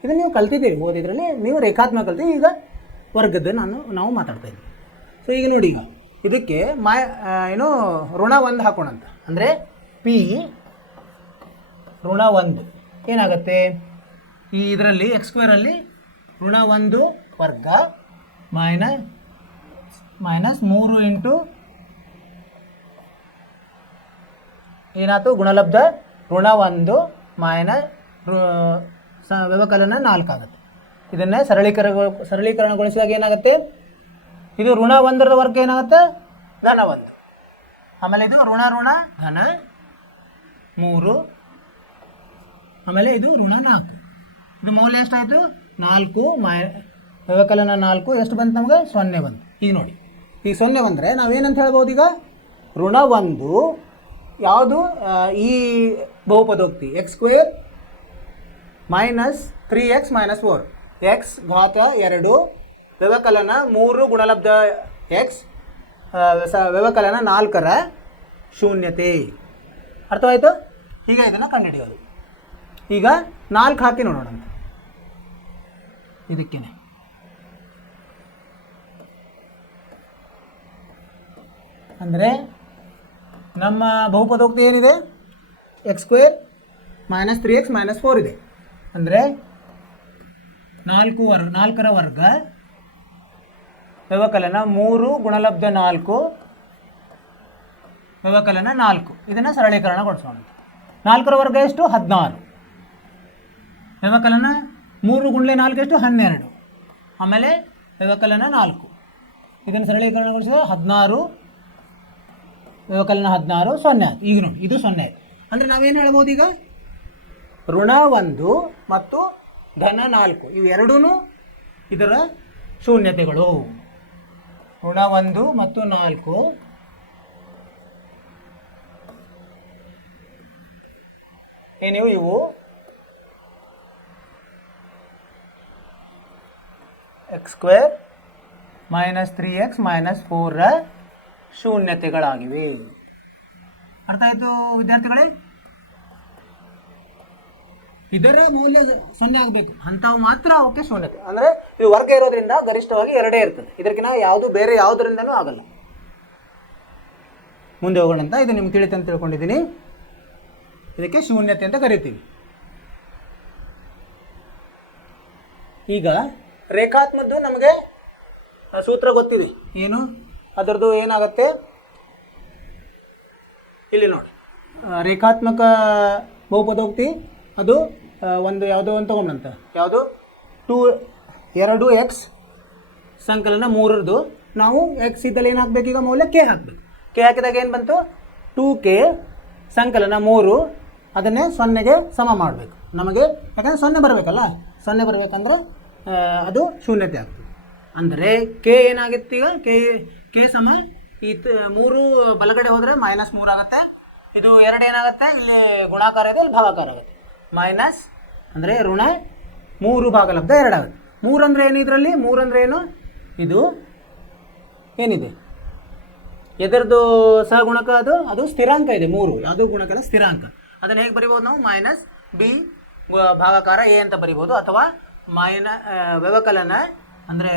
ಇದು ನೀವು ಕಲ್ತಿದ್ದೀರಿ ಓದಿದ್ರಲ್ಲಿ, ನೀವು ರೇಖಾತ್ಮಕ ಕಲ್ತೀವಿ. ಈಗ ವರ್ಗದ್ದು ನಾವು ಮಾತಾಡ್ತಾ ಇದ್ದೀವಿ. ಸೊ ಈಗ ನೋಡಿ, ಇದಕ್ಕೆ ಋಣ 1 ಹಾಕೋಣಂತ, ಅಂದರೆ p ಋಣ 1 ಏನಾಗುತ್ತೆ, ಈ ಇದರಲ್ಲಿ x² ಋಣ 1 ವರ್ಗ ಮೈನಸ್ 3 ಇಂಟು ಏನಾಯ್ತು, ಗುಣಲಬ್ಧ ಋಣ 1 ಮೈನಸ್ ವ್ಯವಕಲನ 4 ಆಗುತ್ತೆ ಇದನ್ನೇ ಸರಳೀಕರಣಗೊಳಿಸುವಾಗ ಏನಾಗುತ್ತೆ, ಇದು ಋಣ 1ರ ವರ್ಗ ಏನಾಗುತ್ತೆ, ಧನ 1. ಆಮೇಲೆ ಇದು ಋಣ ಧನ 3, ಆಮೇಲೆ ಇದು ಋಣ 4. ಇದು ಮೌಲ್ಯ ಎಷ್ಟಾಯಿತು, 4 ವ್ಯವಕಲನ 4 ಎಷ್ಟು ಬಂತು ನಮಗೆ, 0 ಬಂತು. ಈಗ ನೋಡಿ, ಈಗ 0 ಬಂದರೆ ನಾವೇನಂತ ಹೇಳ್ಬೋದು, ಈಗ ಋಣ 1 ಯಾವುದು, ಈ ಬಹುಪದೋಕ್ತಿ x² minus 3x minus 4, x ಘಾತ 2 ವ್ಯವಕಲನ 3 ಗುಣಲಬ್ಧ x ವ್ಯವಕಲನ 4ರ ಶೂನ್ಯತೆ. ಅರ್ಥವಾಯಿತು? ಈಗ ಇದನ್ನು ಕಂಡುಹಿಡಿಯೋದು. ಈಗ 4 ಹಾಕಿ ನೋಡೋಣ ಅಂತ. ಇದಕ್ಕೇನೆ ಅಂದರೆ ನಮ್ಮ ಬಹುಪದೋಕ್ತಿ ಏನಿದೆ, x² ಮೈನಸ್ 3x ಮೈನಸ್ 4 ಇದೆ. ಅಂದರೆ 4ರ ವರ್ಗ ವ್ಯವಕಲನ 3 ಗುಣಲಬ್ಧ 4 ವ್ಯವಕಲನ 4. ಇದನ್ನು ಸರಳೀಕರಣಗೊಳಿಸೋಣ. 4ರ ವರ್ಗ ಎಷ್ಟು, 16. ವ್ಯವಕಲನ 3 ಗುಣಲೆ 4 ಎಷ್ಟು, 12. ಆಮೇಲೆ ವ್ಯವಕಲನ 4. ಇದನ್ನು ಸರಳೀಕರಣಗೊಳಿಸಿದ್ರೆ 16 ವ್ಯವಕಲನ 16 0. ಈಗ ನೋಡಿ, ಇದು 0 ಆಯಿತು. ಅಂದರೆ ನಾವೇನು ಹೇಳ್ಬೋದು, ಈಗ ಋಣ 1 ಮತ್ತು ಧನ 4 ಇವೆರಡೂ ಇದರ ಶೂನ್ಯತೆಗಳು. ಋಣ 1 ಮತ್ತು 4 ಏನಿವು, ಇವು x² ಮೈನಸ್ 3x ಮೈನಸ್ 4ರ ಶೂನ್ಯತೆಗಳಾಗಿವೆ. ಅರ್ಥ ಆಯಿತು ವಿದ್ಯಾರ್ಥಿಗಳೇ? ಇದರ ಮೌಲ್ಯ 0 ಆಗಬೇಕು, ಅಂಥವು ಮಾತ್ರ ಅವಕ್ಕೆ ಶೂನ್ಯತೆ. ಅಂದರೆ ಇದು ವರ್ಗ ಇರೋದ್ರಿಂದ ಗರಿಷ್ಠವಾಗಿ 2 ಇರ್ತದೆ, ಇದಕ್ಕಿಂತ ಯಾವುದು ಬೇರೆ ಯಾವುದರಿಂದನೂ ಆಗಲ್ಲ. ಮುಂದೆ ಹೋಗೋಣ ಅಂತ. ಇದು ನಿಮ್ಗೆ ತಿಳಿತು ಅಂತ ತಿಳ್ಕೊಂಡಿದ್ದೀನಿ. ಇದಕ್ಕೆ ಶೂನ್ಯತೆ ಅಂತ ಕರಿತೀವಿ. ಈಗ ರೇಖಾತ್ಮದ್ದು ನಮಗೆ ಸೂತ್ರ ಗೊತ್ತಿದೆ. ಏನು ಅದರದ್ದು ಏನಾಗುತ್ತೆ, ಇಲ್ಲಿ ನೋಡಿ, ರೇಖಾತ್ಮಕ ಬಹುಪದೋಕ್ತಿ ಅದು ಒಂದು ಯಾವುದೋ ಒಂದು ತೊಗೊಂಡಂತ, ಯಾವುದು 2x ಸಂಕಲನ 3ರದ್ದು ನಾವು x ಇದ್ದಲ್ಲಿ ಏನು ಹಾಕಬೇಕು, ಈಗ ಮೌಲ್ಯ k ಹಾಕಬೇಕು. k ಹಾಕಿದಾಗ ಏನು ಬಂತು, 2k ಸಂಕಲನ 3 ಅದನ್ನೇ 0ಗೆ ಸಮ ಮಾಡಬೇಕು ನಮಗೆ. ಯಾಕಂದರೆ 0 ಬರಬೇಕಲ್ಲ, 0 ಬರಬೇಕಂದ್ರೆ ಅದು ಶೂನ್ಯತೆ ಆಗ್ತದೆ. ಅಂದರೆ k ಏನಾಗಿತ್ತು, ಈಗ k ಸಮ ಈ 3 ಬಲಗಡೆ ಹೋದರೆ -3 ಆಗುತ್ತೆ. ಇದು 2 ಏನಾಗುತ್ತೆ, ಇಲ್ಲಿ ಗುಣಾಕಾರ ಇದೆ, ಇಲ್ಲಿ ಭಾಗಾಕಾರ ಆಗುತ್ತೆ. ಮೈನಸ್ ಅಂದರೆ ಋಣ 3 ಭಾಗಲಬ್ಧ 2 ಆಗುತ್ತೆ. 3 ಅಂದರೆ ಏನು, ಇದರಲ್ಲಿ 3 ಅಂದರೆ ಏನು, ಇದು ಏನಿದೆ ಎದರದ್ದು ಸಹಗುಣಕ, ಅದು ಸ್ಥಿರಾಂಕ ಇದೆ 3, ಯಾವುದೋ ಗುಣಕಲ್ಲ, ಸ್ಥಿರಾಂಕ. ಅದನ್ನು ಹೇಗೆ ಬರಿಬೋದು ನಾವು, ಮೈನಸ್ b ಭಾಗಾಕಾರ a ಅಂತ ಬರಿಬೋದು, ಅಥವಾ ವ್ಯವಕಲನ ಅಂದರೆ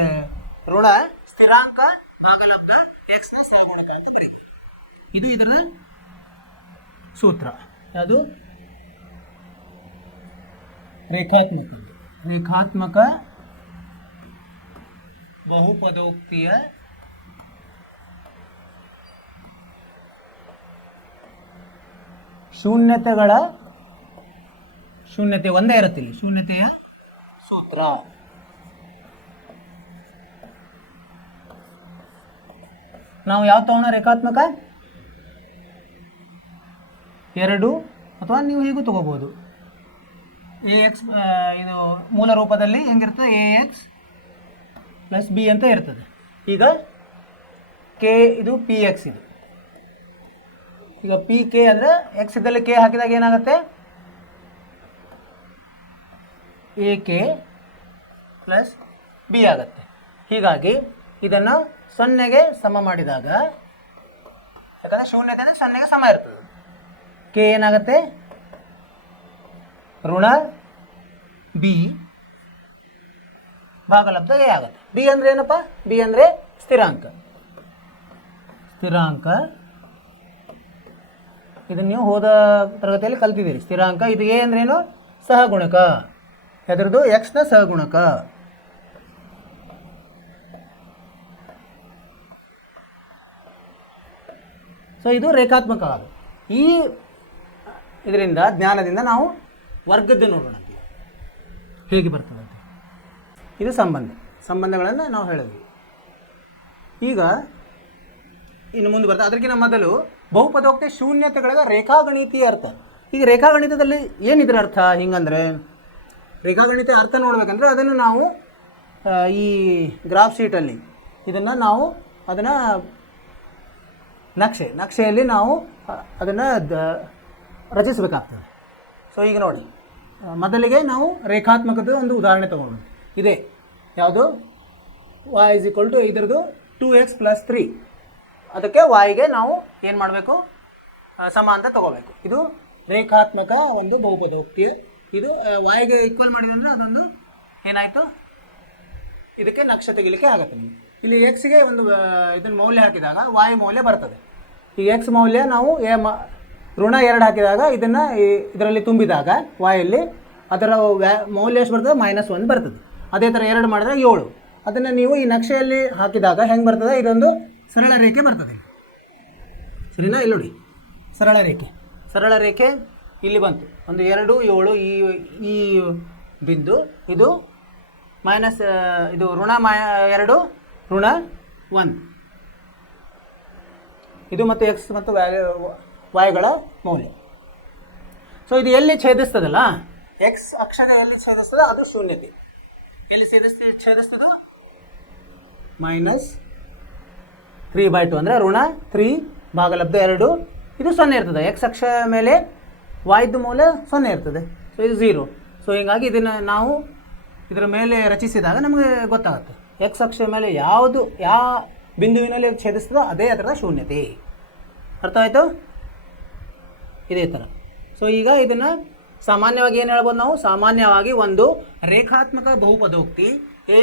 ಋಣ ಸ್ಥಿರಾಂಕ ಭಾಗಲಬ್ಧ x ನ ಸಹಗುಣಕ ಅಂತ ಬರೀಬೋದು. ಇದು ಇದರ ಸೂತ್ರ. ಅದು ರೇಖಾತ್ಮಕ ಬಹುಪದೋಕ್ತಿಯ ಶೂನ್ಯತೆ ಒಂದೇ ಇರುತ್ತೆ ಇಲ್ಲಿ, ಶೂನ್ಯತೆಯ ಸೂತ್ರ. ನಾವು ಯಾವ ತಗೋಣ, ರೇಖಾತ್ಮಕ 2, ಅಥವಾ ನೀವು ಹೀಗೂ ತಗೋಬೋದು. ax ಇದು ಮೂಲ ರೂಪದಲ್ಲಿ ಹೆಂಗಿರ್ತದೆ, ax ಪ್ಲಸ್ b ಅಂತ ಇರ್ತದೆ. ಈಗ k ಇದು px ಇದು. ಈಗ pk ಅಂದರೆ x ಇದ್ದಲ್ಲಿ k ಹಾಕಿದಾಗ ಏನಾಗುತ್ತೆ, ak ಪ್ಲಸ್ b ಆಗುತ್ತೆ. ಹೀಗಾಗಿ ಇದನ್ನು 0ಗೆ ಸಮ ಮಾಡಿದಾಗ, ಯಾಕಂದರೆ ಶೂನ್ಯತೆ 0ಗೆ ಸಮ ಇರ್ತದೆ, k ಏನಾಗುತ್ತೆ, ಋಣ b ಭಾಗಲಬ್ಧ a ಆಗುತ್ತೆ. b ಅಂದರೆ ಏನಪ್ಪ, b ಅಂದರೆ ಸ್ಥಿರಾಂಕ. ಇದನ್ನು ನೀವು ಹೋದ ತರಗತಿಯಲ್ಲಿ ಕಲ್ತಿದ್ದೀರಿ. ಸ್ಥಿರಾಂಕ ಇದು a ಅಂದ್ರೇನು, ಸಹಗುಣಕ. ಅದರದ್ದು x ನ ಸಹಗುಣಕ. ಸೊ ಇದು ರೇಖಾತ್ಮಕ. ಈ ಇದರಿಂದ ಜ್ಞಾನದಿಂದ ನಾವು ವರ್ಗದ್ದು ನೋಡೋಣ ಹೇಗೆ ಬರ್ತದೆ ಅಂತ. ಇದು ಸಂಬಂಧಗಳನ್ನು ನಾವು ಹೇಳಿದ್ವಿ. ಈಗ ಇನ್ನು ಮುಂದೆ ಬರ್ತದೆ. ಅದಕ್ಕಿಂತ ಮೊದಲು ಬಹುಪದೋಕ್ತಿ ಶೂನ್ಯತೆಗಳಿಗೆ ರೇಖಾಗಣಿತೀಯ ಅರ್ಥ. ಈಗ ರೇಖಾಗಣಿತದಲ್ಲಿ ಏನಿದ್ರ ಅರ್ಥ? ಹಿಂಗಂದರೆ ರೇಖಾಗಣಿತ ಅರ್ಥ ನೋಡ್ಬೇಕಂದ್ರೆ ಅದನ್ನು ನಾವು ಈ ಗ್ರಾಫ್ ಶೀಟಲ್ಲಿ ನಾವು ಅದನ್ನು ನಕ್ಷೆಯಲ್ಲಿ ನಾವು ಅದನ್ನು ರಚಿಸಬೇಕಾಗ್ತದೆ. ಸೊ ಈಗ ನೋಡಿ, ಮೊದಲಿಗೆ ನಾವು ರೇಖಾತ್ಮಕದ ಒಂದು ಉದಾಹರಣೆ ತೊಗೊಂಡು ಇದೆ. ಯಾವುದು? y = ಇದರದ್ದು 2x + 3. ಅದಕ್ಕೆ yಗೆ ನಾವು ಏನು ಮಾಡಬೇಕು? ಸಮ ಅಂತ ತಗೋಬೇಕು. ಇದು ರೇಖಾತ್ಮಕ ಒಂದು ಬಹುಪದೋಕ್ತಿ. ಇದು yಗೆ ಈಕ್ವಲ್ ಮಾಡಿದ್ರೆ ಅದೊಂದು ಏನಾಯಿತು? ಇದಕ್ಕೆ ನಕ್ಷೆ ತೆಗಿಲಿಕ್ಕೆ ಆಗುತ್ತೆ. ಇಲ್ಲಿ ಎಕ್ಸ್ಗೆ ಒಂದು ಇದನ್ನು ಮೌಲ್ಯ ಹಾಕಿದಾಗ y ಮೌಲ್ಯ ಬರ್ತದೆ. ಈ ಎಕ್ಸ್ ಮೌಲ್ಯ ನಾವು ಋಣ 2 ಹಾಕಿದಾಗ ಇದನ್ನು ಇದರಲ್ಲಿ ತುಂಬಿದಾಗ yಯಲ್ಲಿ ಅದರ ಮೌಲ್ಯ ಎಷ್ಟು ಬರ್ತದೆ? -1 ಬರ್ತದೆ. ಅದೇ ಥರ 2 ಮಾಡಿದ್ರೆ 7. ಅದನ್ನು ನೀವು ಈ ನಕ್ಷೆಯಲ್ಲಿ ಹಾಕಿದಾಗ ಹೆಂಗೆ ಬರ್ತದೆ? ಇದೊಂದು ಸರಳ ರೇಖೆ ಬರ್ತದೆ. ಸರಿನಾ? ಇಲ್ಲಿ ನೋಡಿ, ಸರಳ ರೇಖೆ ಇಲ್ಲಿ ಬಂತು. ಒಂದು 2 7 ಈ ಬಿಂದು, ಇದು ಇದು ಋಣ 2 ಋಣ 1, ಇದು ಮತ್ತು ಎಕ್ಸ್ ಮತ್ತು ವಾಯ್ಗಳ ಮೌಲ್ಯ. ಸೊ ಇದು ಎಲ್ಲಿ ಛೇದಿಸ್ತದಲ್ಲ, ಎಕ್ಸ್ ಅಕ್ಷದ ಎಲ್ಲಿ ಛೇದಿಸ್ತದ ಅದು ಶೂನ್ಯತೆ. ಎಲ್ಲಿ ಛೇದಿಸ್ತದ? -3/2 ಅಂದರೆ ಋಣ 3/2. ಇದು 0 ಇರ್ತದೆ. ಎಕ್ಸ್ ಅಕ್ಷ ಮೇಲೆ ವಾಯ್ದು ಮೌಲ್ಯ 0 ಇರ್ತದೆ. ಸೊ ಇದು 0. ಸೊ ಹೀಗಾಗಿ ಇದನ್ನು ನಾವು ಇದರ ಮೇಲೆ ರಚಿಸಿದಾಗ ನಮಗೆ ಗೊತ್ತಾಗುತ್ತೆ ಎಕ್ಸ್ ಅಕ್ಷ ಮೇಲೆ ಯಾವ ಬಿಂದುವಿನಲ್ಲಿ ಛೇದಿಸ್ತದೋ ಅದೇ ಅದರ ಶೂನ್ಯತೆ. ಅರ್ಥ ಆಯಿತು? ಇದೇ ಥರ. ಸೊ ಈಗ ಇದನ್ನು ಸಾಮಾನ್ಯವಾಗಿ ಏನು ಹೇಳ್ಬೋದು ನಾವು? ಸಾಮಾನ್ಯವಾಗಿ ಒಂದು ರೇಖಾತ್ಮಕ ಬಹುಪದೋಕ್ತಿ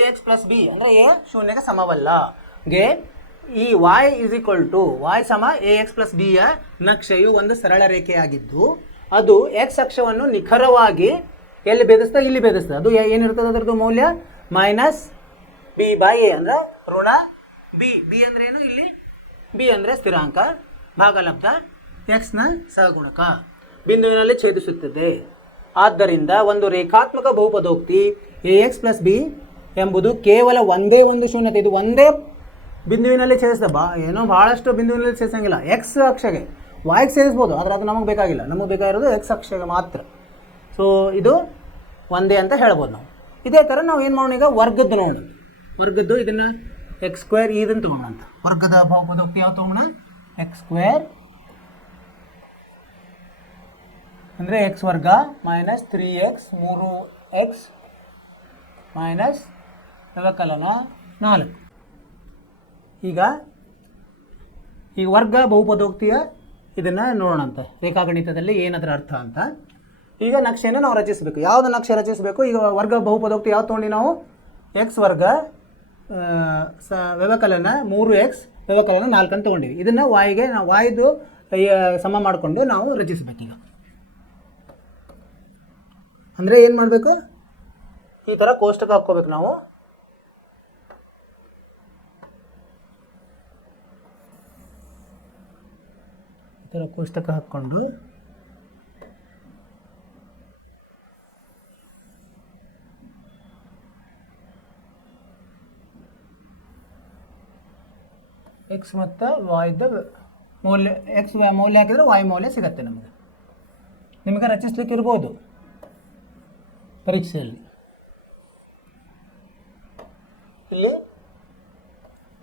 ax + b ಅಂದರೆ a ಶೂನ್ಯಕ್ಕೆ ಸಮವಲ್ಲ ಗೆ ಈ y ಸಮ ax + b ಯ ನಕ್ಷೆಯು ಒಂದು ಸರಳ ರೇಖೆಯಾಗಿದ್ದು ಅದು x ಅಕ್ಷವನ್ನು ನಿಖರವಾಗಿ ಎಲ್ಲಿ ಭೇದಿಸ್ತದೆ? ಇಲ್ಲಿ ಭೇದಿಸ್ತದೆ. ಅದು ಏನಿರ್ತದೆ? ಅದರದ್ದು ಮೌಲ್ಯ -b/a ಅಂದರೆ ಋಣ b ಅಂದರೆ ಏನು? ಇಲ್ಲಿ b ಅಂದರೆ ಸ್ಥಿರಾಂಕ ಭಾಗಲಬ್ಧ ಎಕ್ಸ್ನ ಸಹಗುಣಕ ಬಿಂದುವಿನಲ್ಲಿ ಛೇದಿಸುತ್ತದೆ. ಆದ್ದರಿಂದ ಒಂದು ರೇಖಾತ್ಮಕ ಬಹುಪದೋಕ್ತಿ ax + b ಎಂಬುದು ಕೇವಲ ಒಂದೇ ಒಂದು ಶೂನ್ಯತೆ. ಇದು ಒಂದೇ ಬಿಂದುವಿನಲ್ಲಿ ಛೇದಿಸ್ತದೆ. ಏನೋ ಭಾಳಷ್ಟು ಬಿಂದುವಿನಲ್ಲಿ ಛೇದಿಸಂಗಿಲ್ಲ. ಎಕ್ಸ್ ಅಕ್ಷಗೆ ವಾಯ್ಗೆ ಸೇರಿಸ್ಬೋದು, ಆದರೆ ಅದು ನಮಗೆ ಬೇಕಾಗಿಲ್ಲ. ನಮಗೆ ಬೇಕಾಗಿರೋದು ಎಕ್ಸ್ ಅಕ್ಷಗೆ ಮಾತ್ರ. ಸೊ ಇದು ಒಂದೇ ಅಂತ ಹೇಳ್ಬೋದು ನಾವು. ಇದೇ ಥರ ನಾವು ಏನು ಮಾಡೋಣ? ಈಗ ವರ್ಗದ್ದು ನೋಡೋಣ. ವರ್ಗದ್ದು ಇದನ್ನು x² ಇದನ್ನು ತೊಗೊಳ್ಳೋಣ. ವರ್ಗದ ಬಹುಪದೋಕ್ತಿ ಯಾವ ತೊಗೊಳ್ಳೋಣ? x² ಅಂದರೆ x ವರ್ಗ -3x 3x ವ್ಯವಕಲನ 4. ಈಗ ವರ್ಗ ಬಹುಪದೋಕ್ತಿಯ ಇದನ್ನು ನೋಡೋಣಂತೆ ರೇಖಾಗಣಿತದಲ್ಲಿ ಏನದರ ಅರ್ಥ ಅಂತ. ಈಗ ನಕ್ಷೆಯನ್ನು ನಾವು ರಚಿಸಬೇಕು. ಯಾವುದು ನಕ್ಷೆ ರಚಿಸಬೇಕು? ಈಗ ವರ್ಗ ಬಹುಪದೋಕ್ತಿ ಯಾವ್ದು ತೊಗೊಂಡು ನಾವು x ವರ್ಗ ವ್ಯವಕಲನ 3x ವ್ಯವಕಲನ 4 ಅಂತ ತೊಗೊಂಡಿವಿ. ಇದನ್ನು ವಾಯ್ಗೆ ನಾವು ವಾಯ್ದು ಸಮ ಮಾಡಿಕೊಂಡು ನಾವು ರಚಿಸಬೇಕೀಗ. ಅಂದರೆ ಏನು ಮಾಡಬೇಕು? ಈ ಥರ ಕೋಷ್ಟಕ ಹಾಕ್ಕೋಬೇಕು ನಾವು. ಈ ಥರ ಕೋಷ್ಟಕ ಹಾಕ್ಕೊಂಡು ಎಕ್ಸ್ ಮತ್ತು ವಾಯ್ದ ಮೌಲ್ಯ, ಎಕ್ಸ್ ಮೌಲ್ಯ ಹಾಕಿದರೆ ವಾಯ್ ಮೌಲ್ಯ ಸಿಗುತ್ತೆ ನಮಗೆ. ನಿಮಗೆ ರಚಿಸ್ಲಿಕ್ಕೆ ಇರ್ಬೋದು ಪರೀಕ್ಷೆಯಲ್ಲಿ. ಇಲ್ಲಿ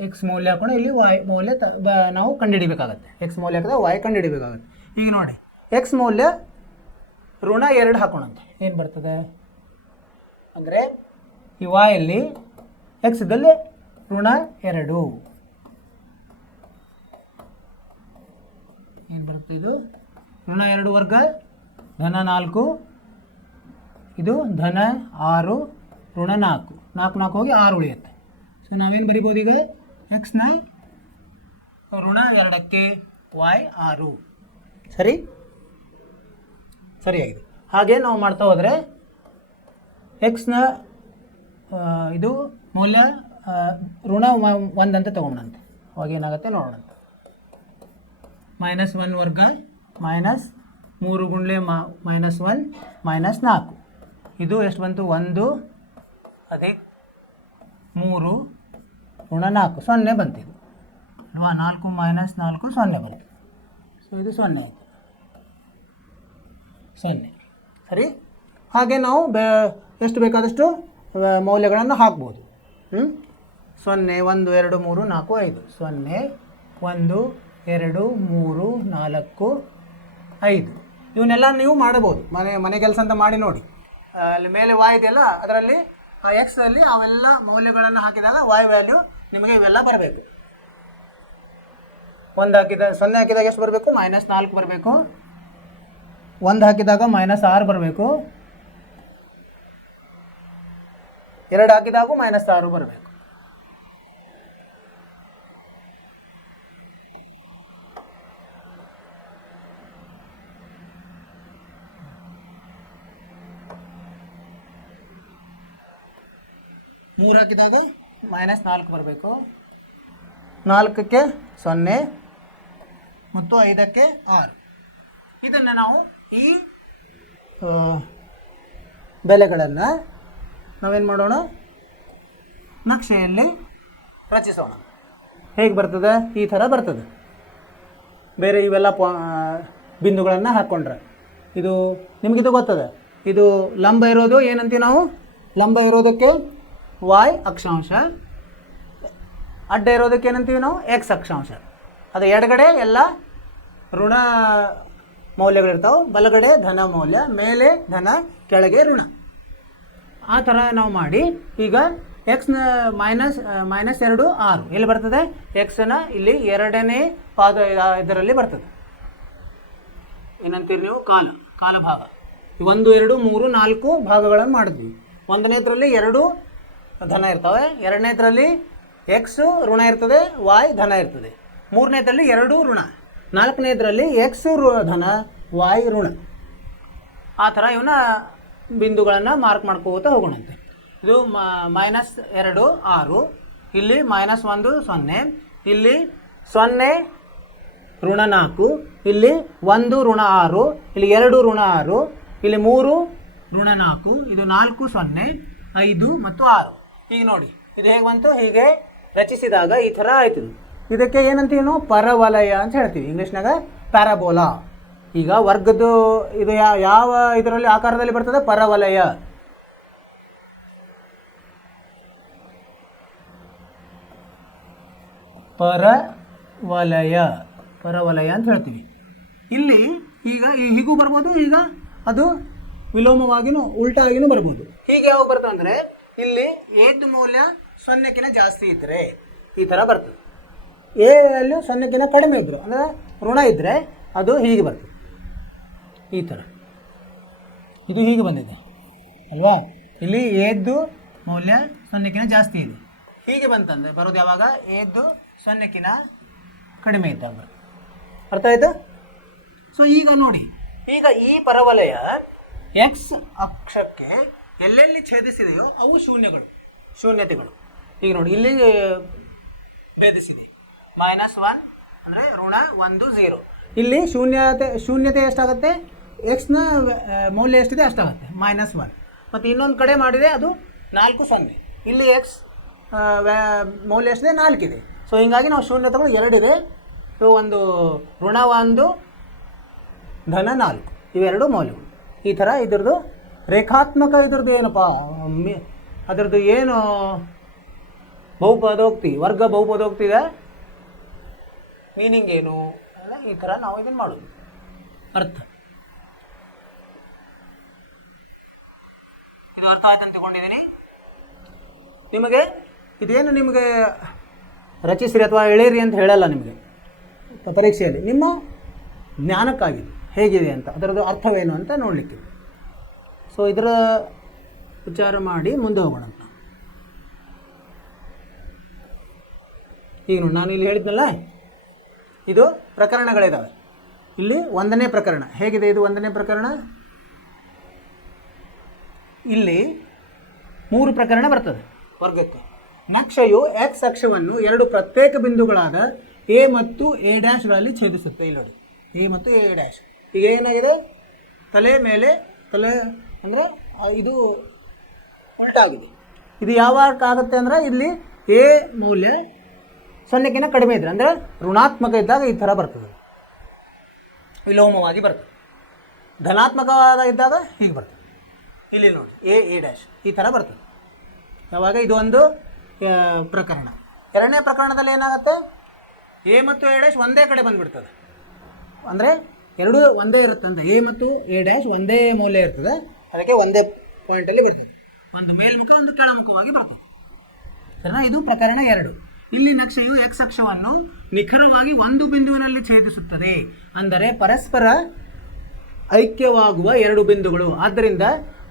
ಎಕ್ಸ್ ಮೌಲ್ಯ ಹಾಕೊಂಡು ಇಲ್ಲಿ ವಾಯ್ ಮೌಲ್ಯ ನಾವು ಕಂಡುಹಿಡಿಬೇಕಾಗತ್ತೆ. ಎಕ್ಸ್ ಮೌಲ್ಯ ಹಾಕಿದ್ರೆ ವಾಯ್ ಕಂಡುಹಿಡಿಬೇಕಾಗತ್ತೆ. ಈಗ ನೋಡಿ, ಎಕ್ಸ್ ಮೌಲ್ಯ ಋಣ 2 ಹಾಕೋಣಂತೆ. ಏನು ಬರ್ತದೆ ಅಂದರೆ ಈ ವಾಯಲ್ಲಿ ಎಕ್ಸ್ ಇದ್ದಲ್ಲಿ ಋಣ 2 ಏನು ಬರುತ್ತೆ? ಇದು ಋಣ 2 ವರ್ಗ ಧನ 4, ಇದು ಧನ 6 ಋಣ 4 4 ಹೋಗಿ 6 ಉಳಿಯುತ್ತೆ. ಸೊ ನಾವೇನು ಬರಿಬೋದು ಈಗ? ಎಕ್ಸ್ನ ಋಣ 2ಕ್ಕೆ ವಾಯ್ 6. ಸರಿಯಾಗಿದೆ. ಹಾಗೆ ನಾವು ಮಾಡ್ತಾ ಹೋದರೆ ಎಕ್ಸ್ನ ಇದು ಮೌಲ್ಯ ಋಣ 1 ಅಂತ ತೊಗೊಂಡಂತೆ. ಅವಾಗ ಏನಾಗುತ್ತೆ ನೋಡೋಣ. -1 ವರ್ಗ -3 ಗುಂಡ್ಲೆ -1 -4 ಇದು ಎಷ್ಟು ಬಂತು? 1 + 3 ಋಣ 4 0 ಬಂತಿದ್ದು ಅಲ್ವಾ. 4 ಮೈನಸ್ 4 0 ಬಂತು. ಸೊ ಇದು 0 ಆಯಿತು, 0 ಸರಿ. ಹಾಗೆ ನಾವು ಎಷ್ಟು ಬೇಕಾದಷ್ಟು ಮೌಲ್ಯಗಳನ್ನು ಹಾಕ್ಬೋದು. 0 1 2 3 4 5 0 1 2 3 4 5 ಇವನ್ನೆಲ್ಲ ನೀವು ಮಾಡಬಹುದು. ಮನೆ ಕೆಲಸ ಅಂತ ಮಾಡಿ ನೋಡಿ. ಅಲ್ಲಿ ಮೇಲೆ y ಇದೆಯಲ್ಲ, ಅದರಲ್ಲಿ ಎಕ್ಸ್ ಅಲ್ಲಿ ಅವೆಲ್ಲ ಮೌಲ್ಯಗಳನ್ನು ಹಾಕಿದಾಗ y ವ್ಯಾಲ್ಯೂ ನಿಮಗೆ ಇವೆಲ್ಲ ಬರಬೇಕು. 1 ಹಾಕಿದ 0 ಹಾಕಿದಾಗ ಎಷ್ಟು ಬರಬೇಕು? -4 ಬರಬೇಕು. 1 ಹಾಕಿದಾಗ -6 ಬರಬೇಕು. 2 ಹಾಕಿದಾಗೂ -6 ಬರಬೇಕು. ಮೂರು ಹಾಕಿದಾಗ -4 ಬರಬೇಕು. 4ಕ್ಕೆ 0 ಮತ್ತು 5ಕ್ಕೆ 6. ಇದನ್ನು ನಾವು ಈ ಬೆಲೆಗಳನ್ನು ನಾವೇನು ಮಾಡೋಣ, ನಕ್ಷೆಯಲ್ಲಿ ರಚಿಸೋಣ. ಹೇಗೆ ಬರ್ತದೆ? ಈ ಥರ ಬರ್ತದೆ. ಬೇರೆ ಇವೆಲ್ಲ ಬಿಂದುಗಳನ್ನು ಹಾಕ್ಕೊಂಡ್ರೆ ಇದು ನಿಮಗಿದು ಗೊತ್ತದೆ. ಇದು ಲಂಬ ಇರೋದು ಏನಂತೀವಿ ನಾವು? ಲಂಬ ಇರೋದಕ್ಕೆ y ಅಕ್ಷಾಂಶ, ಅಡ್ಡ ಇರೋದಕ್ಕೆ ಏನಂತೀವಿ ನಾವು? x ಅಕ್ಷಾಂಶ. ಅದು ಎಡಗಡೆ ಎಲ್ಲ ಋಣ ಮೌಲ್ಯಗಳಿರ್ತಾವೆ, ಬಲಗಡೆ ಧನ ಮೌಲ್ಯ, ಮೇಲೆ ಧನ, ಕೆಳಗೆ ಋಣ. ಆ ಥರ ನಾವು ಮಾಡಿ ಈಗ ಎಕ್ಸ್ನ -2 6 ಎಲ್ಲಿ ಬರ್ತದೆ? ಎಕ್ಸ್ನ ಇಲ್ಲಿ 2ನೇ ಪಾದ ಇದರಲ್ಲಿ ಬರ್ತದೆ. ಏನಂತೀರಿ ನೀವು? ಕಾಲಭಾಗ. 1 2 3 4 ಭಾಗಗಳನ್ನು ಮಾಡಿದ್ವಿ. 1ನೇದ್ರಲ್ಲಿ 2 ಧನ ಇರ್ತವೆ, 2ನೇದ್ರಲ್ಲಿ ಎಕ್ಸ್ ಋಣ ಇರ್ತದೆ, y ಧನ ಇರ್ತದೆ, 3ನೇದ್ರಲ್ಲಿ 2 ಋಣ, 4ನೇದ್ರಲ್ಲಿ ಎಕ್ಸ್ ಧನ, y ಋಣ. ಆ ಥರ ಇವನ್ನ ಬಿಂದುಗಳನ್ನು ಮಾರ್ಕ್ ಮಾಡ್ಕೋತಾ ಹೋಗೋಣಂತೆ. ಇದು -2 6, ಇಲ್ಲಿ -1 0, ಇಲ್ಲಿ 0 ಋಣ 4, ಇಲ್ಲಿ 1 ಋಣ 6, ಇಲ್ಲಿ 2 ಋಣ 6, ಇಲ್ಲಿ 3 ಋಣ 4, ಇದು 4 0 5 ಮತ್ತು 6. ಈಗ ನೋಡಿ ಇದು ಹೇಗೆ ಬಂತು? ಹೀಗೆ ರಚಿಸಿದಾಗ ಈ ಥರ ಆಯ್ತು. ಇದಕ್ಕೆ ಏನಂತೀವಿ ನಾವು? ಪರವಲಯ ಅಂತ ಹೇಳ್ತೀವಿ, ಇಂಗ್ಲೀಷ್ನಾಗ ಪ್ಯಾರಾಬೋಲಾ. ಈಗ ವರ್ಗದ್ದು ಇದು ಯಾವ ಇದರಲ್ಲಿ ಆಕಾರದಲ್ಲಿ ಬರ್ತದೆ? ಪರವಲಯ. ಪರವಲಯ ಅಂತ ಹೇಳ್ತೀವಿ. ಇಲ್ಲಿ ಈಗ ಹೀಗೂ ಬರ್ಬೋದು, ಈಗ ಅದು ವಿಲೋಮವಾಗಿನೂ ಉಲ್ಟಾಗಿನೂ ಬರ್ಬೋದು. ಹೀಗೆ ಯಾವಾಗ ಬರ್ತದೆ ಅಂದರೆ ಇಲ್ಲಿ ಏದ್ ಮೌಲ್ಯ 0ಕ್ಕಿಂತ ಜಾಸ್ತಿ ಇದ್ದರೆ ಈ ಥರ ಬರ್ತದೆ. ಎ ವ್ಯಾಲ್ಯೂ 0ಕ್ಕಿಂತ ಕಡಿಮೆ ಇದ್ದರು ಅಂದರೆ ಋಣ ಇದ್ದರೆ ಅದು ಹೀಗೆ ಬರ್ತದೆ, ಈ ಥರ. ಇದು ಹೀಗೆ ಬಂದಿದೆ ಅಲ್ವಾ? ಇಲ್ಲಿ ಏದ್ದು ಮೌಲ್ಯ 0ಕ್ಕಿಂತ ಜಾಸ್ತಿ ಇದೆ. ಹೀಗೆ ಬಂತಂದರೆ ಬರೋದು ಯಾವಾಗ? ಏದ್ದು 0ಕ್ಕಿಂತ ಕಡಿಮೆ ಇದ್ದಾಗ. ಅರ್ಥ ಆಯ್ತಾ? ಸೊ ಈಗ ನೋಡಿ, ಈಗ ಈ ಪರವಲಯ ಎಕ್ಸ್ ಅಕ್ಷಕ್ಕೆ ಎಲ್ಲೆಲ್ಲಿ ಛೇದಿಸಿದೆಯೋ ಅವು ಶೂನ್ಯತೆಗಳು. ಈಗ ನೋಡಿ ಇಲ್ಲಿ ಭೇದಿಸಿದೆ. -1 ಅಂದರೆ ಋಣ 1 0. ಇಲ್ಲಿ ಶೂನ್ಯತೆ ಎಷ್ಟಾಗುತ್ತೆ? ಎಕ್ಸ್ನ ಮೌಲ್ಯ ಎಷ್ಟಿದೆ ಅಷ್ಟಾಗುತ್ತೆ, -1. ಮತ್ತು ಇನ್ನೊಂದು ಕಡೆ ಮಾಡಿದೆ ಅದು 4 0. ಇಲ್ಲಿ ಎಕ್ಸ್ ಮೌಲ್ಯ ಎಷ್ಟಿದೆ? 4 ಇದೆ. ಸೊ ಹೀಗಾಗಿ ನಾವು ಶೂನ್ಯತೆಗಳು 2 ಇದೆ. ಸೊ ಒಂದು ಋಣ 1 ಧನ 4 ಇವೆರಡು ಮೌಲ್ಯಗಳು. ಈ ಥರ ಇದ್ರದ್ದು ರೇಖಾತ್ಮಕ ಇದ್ರದ್ದು ಏನಪ್ಪ ಅದರದ್ದು ಏನು ಬಹುಪದೋಕ್ತಿ, ವರ್ಗ ಬಹುಪದೋಕ್ತಿ ಇದೆ, ಮೀನಿಂಗ್ ಏನು ಅಲ್ಲ, ಈ ಥರ ನಾವು ಇದನ್ನು ಮಾಡೋದು. ಅರ್ಥ ಇದು ಅರ್ಥ ಆಯ್ತು ಅಂತ ತಿಳ್ಕೊಂಡಿದ್ದೀನಿ. ನಿಮಗೆ ಇದೇನು ನಿಮಗೆ ರಚಿಸಿರಿ ಅಥವಾ ಎಳೀರಿ ಅಂತ ಹೇಳಲ್ಲ ನಿಮಗೆ ಪರೀಕ್ಷೆಯಲ್ಲಿ, ನಿಮ್ಮ ಜ್ಞಾನಕ್ಕಾಗಿದೆ ಹೇಗಿದೆ ಅಂತ, ಅದರದ್ದು ಅರ್ಥವೇನು ಅಂತ ನೋಡಲಿಕ್ಕೆ. ಸೊ ಇದರ ವಿಚಾರ ಮಾಡಿ ಮುಂದೆ ಹೋಗೋಣ. ಈಗ ನೋಡಿ ನಾನು ಇಲ್ಲಿ ಹೇಳಿದ್ನಲ್ಲ, ಇದು ಪ್ರಕರಣಗಳಿದ್ದಾವೆ. ಇಲ್ಲಿ 1ನೇ ಪ್ರಕರಣ ಹೇಗಿದೆ? ಇದು 1ನೇ ಪ್ರಕರಣ. ಇಲ್ಲಿ 3 ಪ್ರಕರಣ ಬರ್ತದೆ ವರ್ಗಕ್ಕೆ. ನಕ್ಷೆಯು ಎಕ್ಸ್ ಅಕ್ಷವನ್ನು 2 ಪ್ರತ್ಯೇಕ ಬಿಂದುಗಳಾದ ಎ ಮತ್ತು ಎ ಡ್ಯಾಶ್ಗಳಲ್ಲಿ ಛೇದಿಸುತ್ತೆ. ಇಲ್ಲಿ ನೋಡಿ ಎ ಮತ್ತು ಎ ಡ್ಯಾಶ್. ಈಗ ಏನಾಗಿದೆ? ತಲೆ ಮೇಲೆ ತಲೆ ಅಂದರೆ ಇದು ಉಲ್ಟಾಗಿದೆ. ಇದು ಯಾವಾಗ ಆಗುತ್ತೆ ಅಂದರೆ ಇಲ್ಲಿ ಎ ಮೌಲ್ಯ 0ಕ್ಕಿಂತ ಕಡಿಮೆ ಇದ್ದರೆ, ಅಂದರೆ ಋಣಾತ್ಮಕ ಇದ್ದಾಗ ಈ ಥರ ಬರ್ತದೆ, ವಿಲೋಮವಾಗಿ ಬರ್ತದೆ. ಧನಾತ್ಮಕವಾದ ಇದ್ದಾಗ ಹೀಗೆ ಬರ್ತದೆ. ಇಲ್ಲಿ ನೋಡಿ ಎ ಡ್ಯಾಶ್ ಈ ಥರ ಬರ್ತದೆ. ಯಾವಾಗ ಇದು ಒಂದು ಪ್ರಕರಣ. ಎರಡನೇ ಪ್ರಕರಣದಲ್ಲಿ ಏನಾಗುತ್ತೆ, ಎ ಮತ್ತು ಎ ಡ್ಯಾಶ್ ಒಂದೇ ಕಡೆ ಬಂದುಬಿಡ್ತದೆ. ಅಂದರೆ ಎರಡೂ ಒಂದೇ ಇರುತ್ತೆ ಅಂತ, ಎ ಮತ್ತು ಎ ಡ್ಯಾಶ್ ಒಂದೇ ಮೌಲ್ಯ ಇರ್ತದೆ, ಅದಕ್ಕೆ ಒಂದೇ ಪಾಯಿಂಟಲ್ಲಿ ಬರ್ತದೆ. ಒಂದು ಮೇಲ್ಮುಖ ಒಂದು ಕೆಳಮುಖವಾಗಿ ಬರ್ತದೆ. ಸರಿನಾ? ಇದು ಪ್ರಕರಣ 2. ಇಲ್ಲಿ ನಕ್ಷೆಯು ಎಕ್ಸ್ ಅಕ್ಷವನ್ನು ನಿಖರವಾಗಿ ಒಂದು ಬಿಂದುವಿನಲ್ಲಿ ಛೇದಿಸುತ್ತದೆ, ಅಂದರೆ ಪರಸ್ಪರ ಐಕ್ಯವಾಗುವ ಎರಡು ಬಿಂದುಗಳು. ಆದ್ದರಿಂದ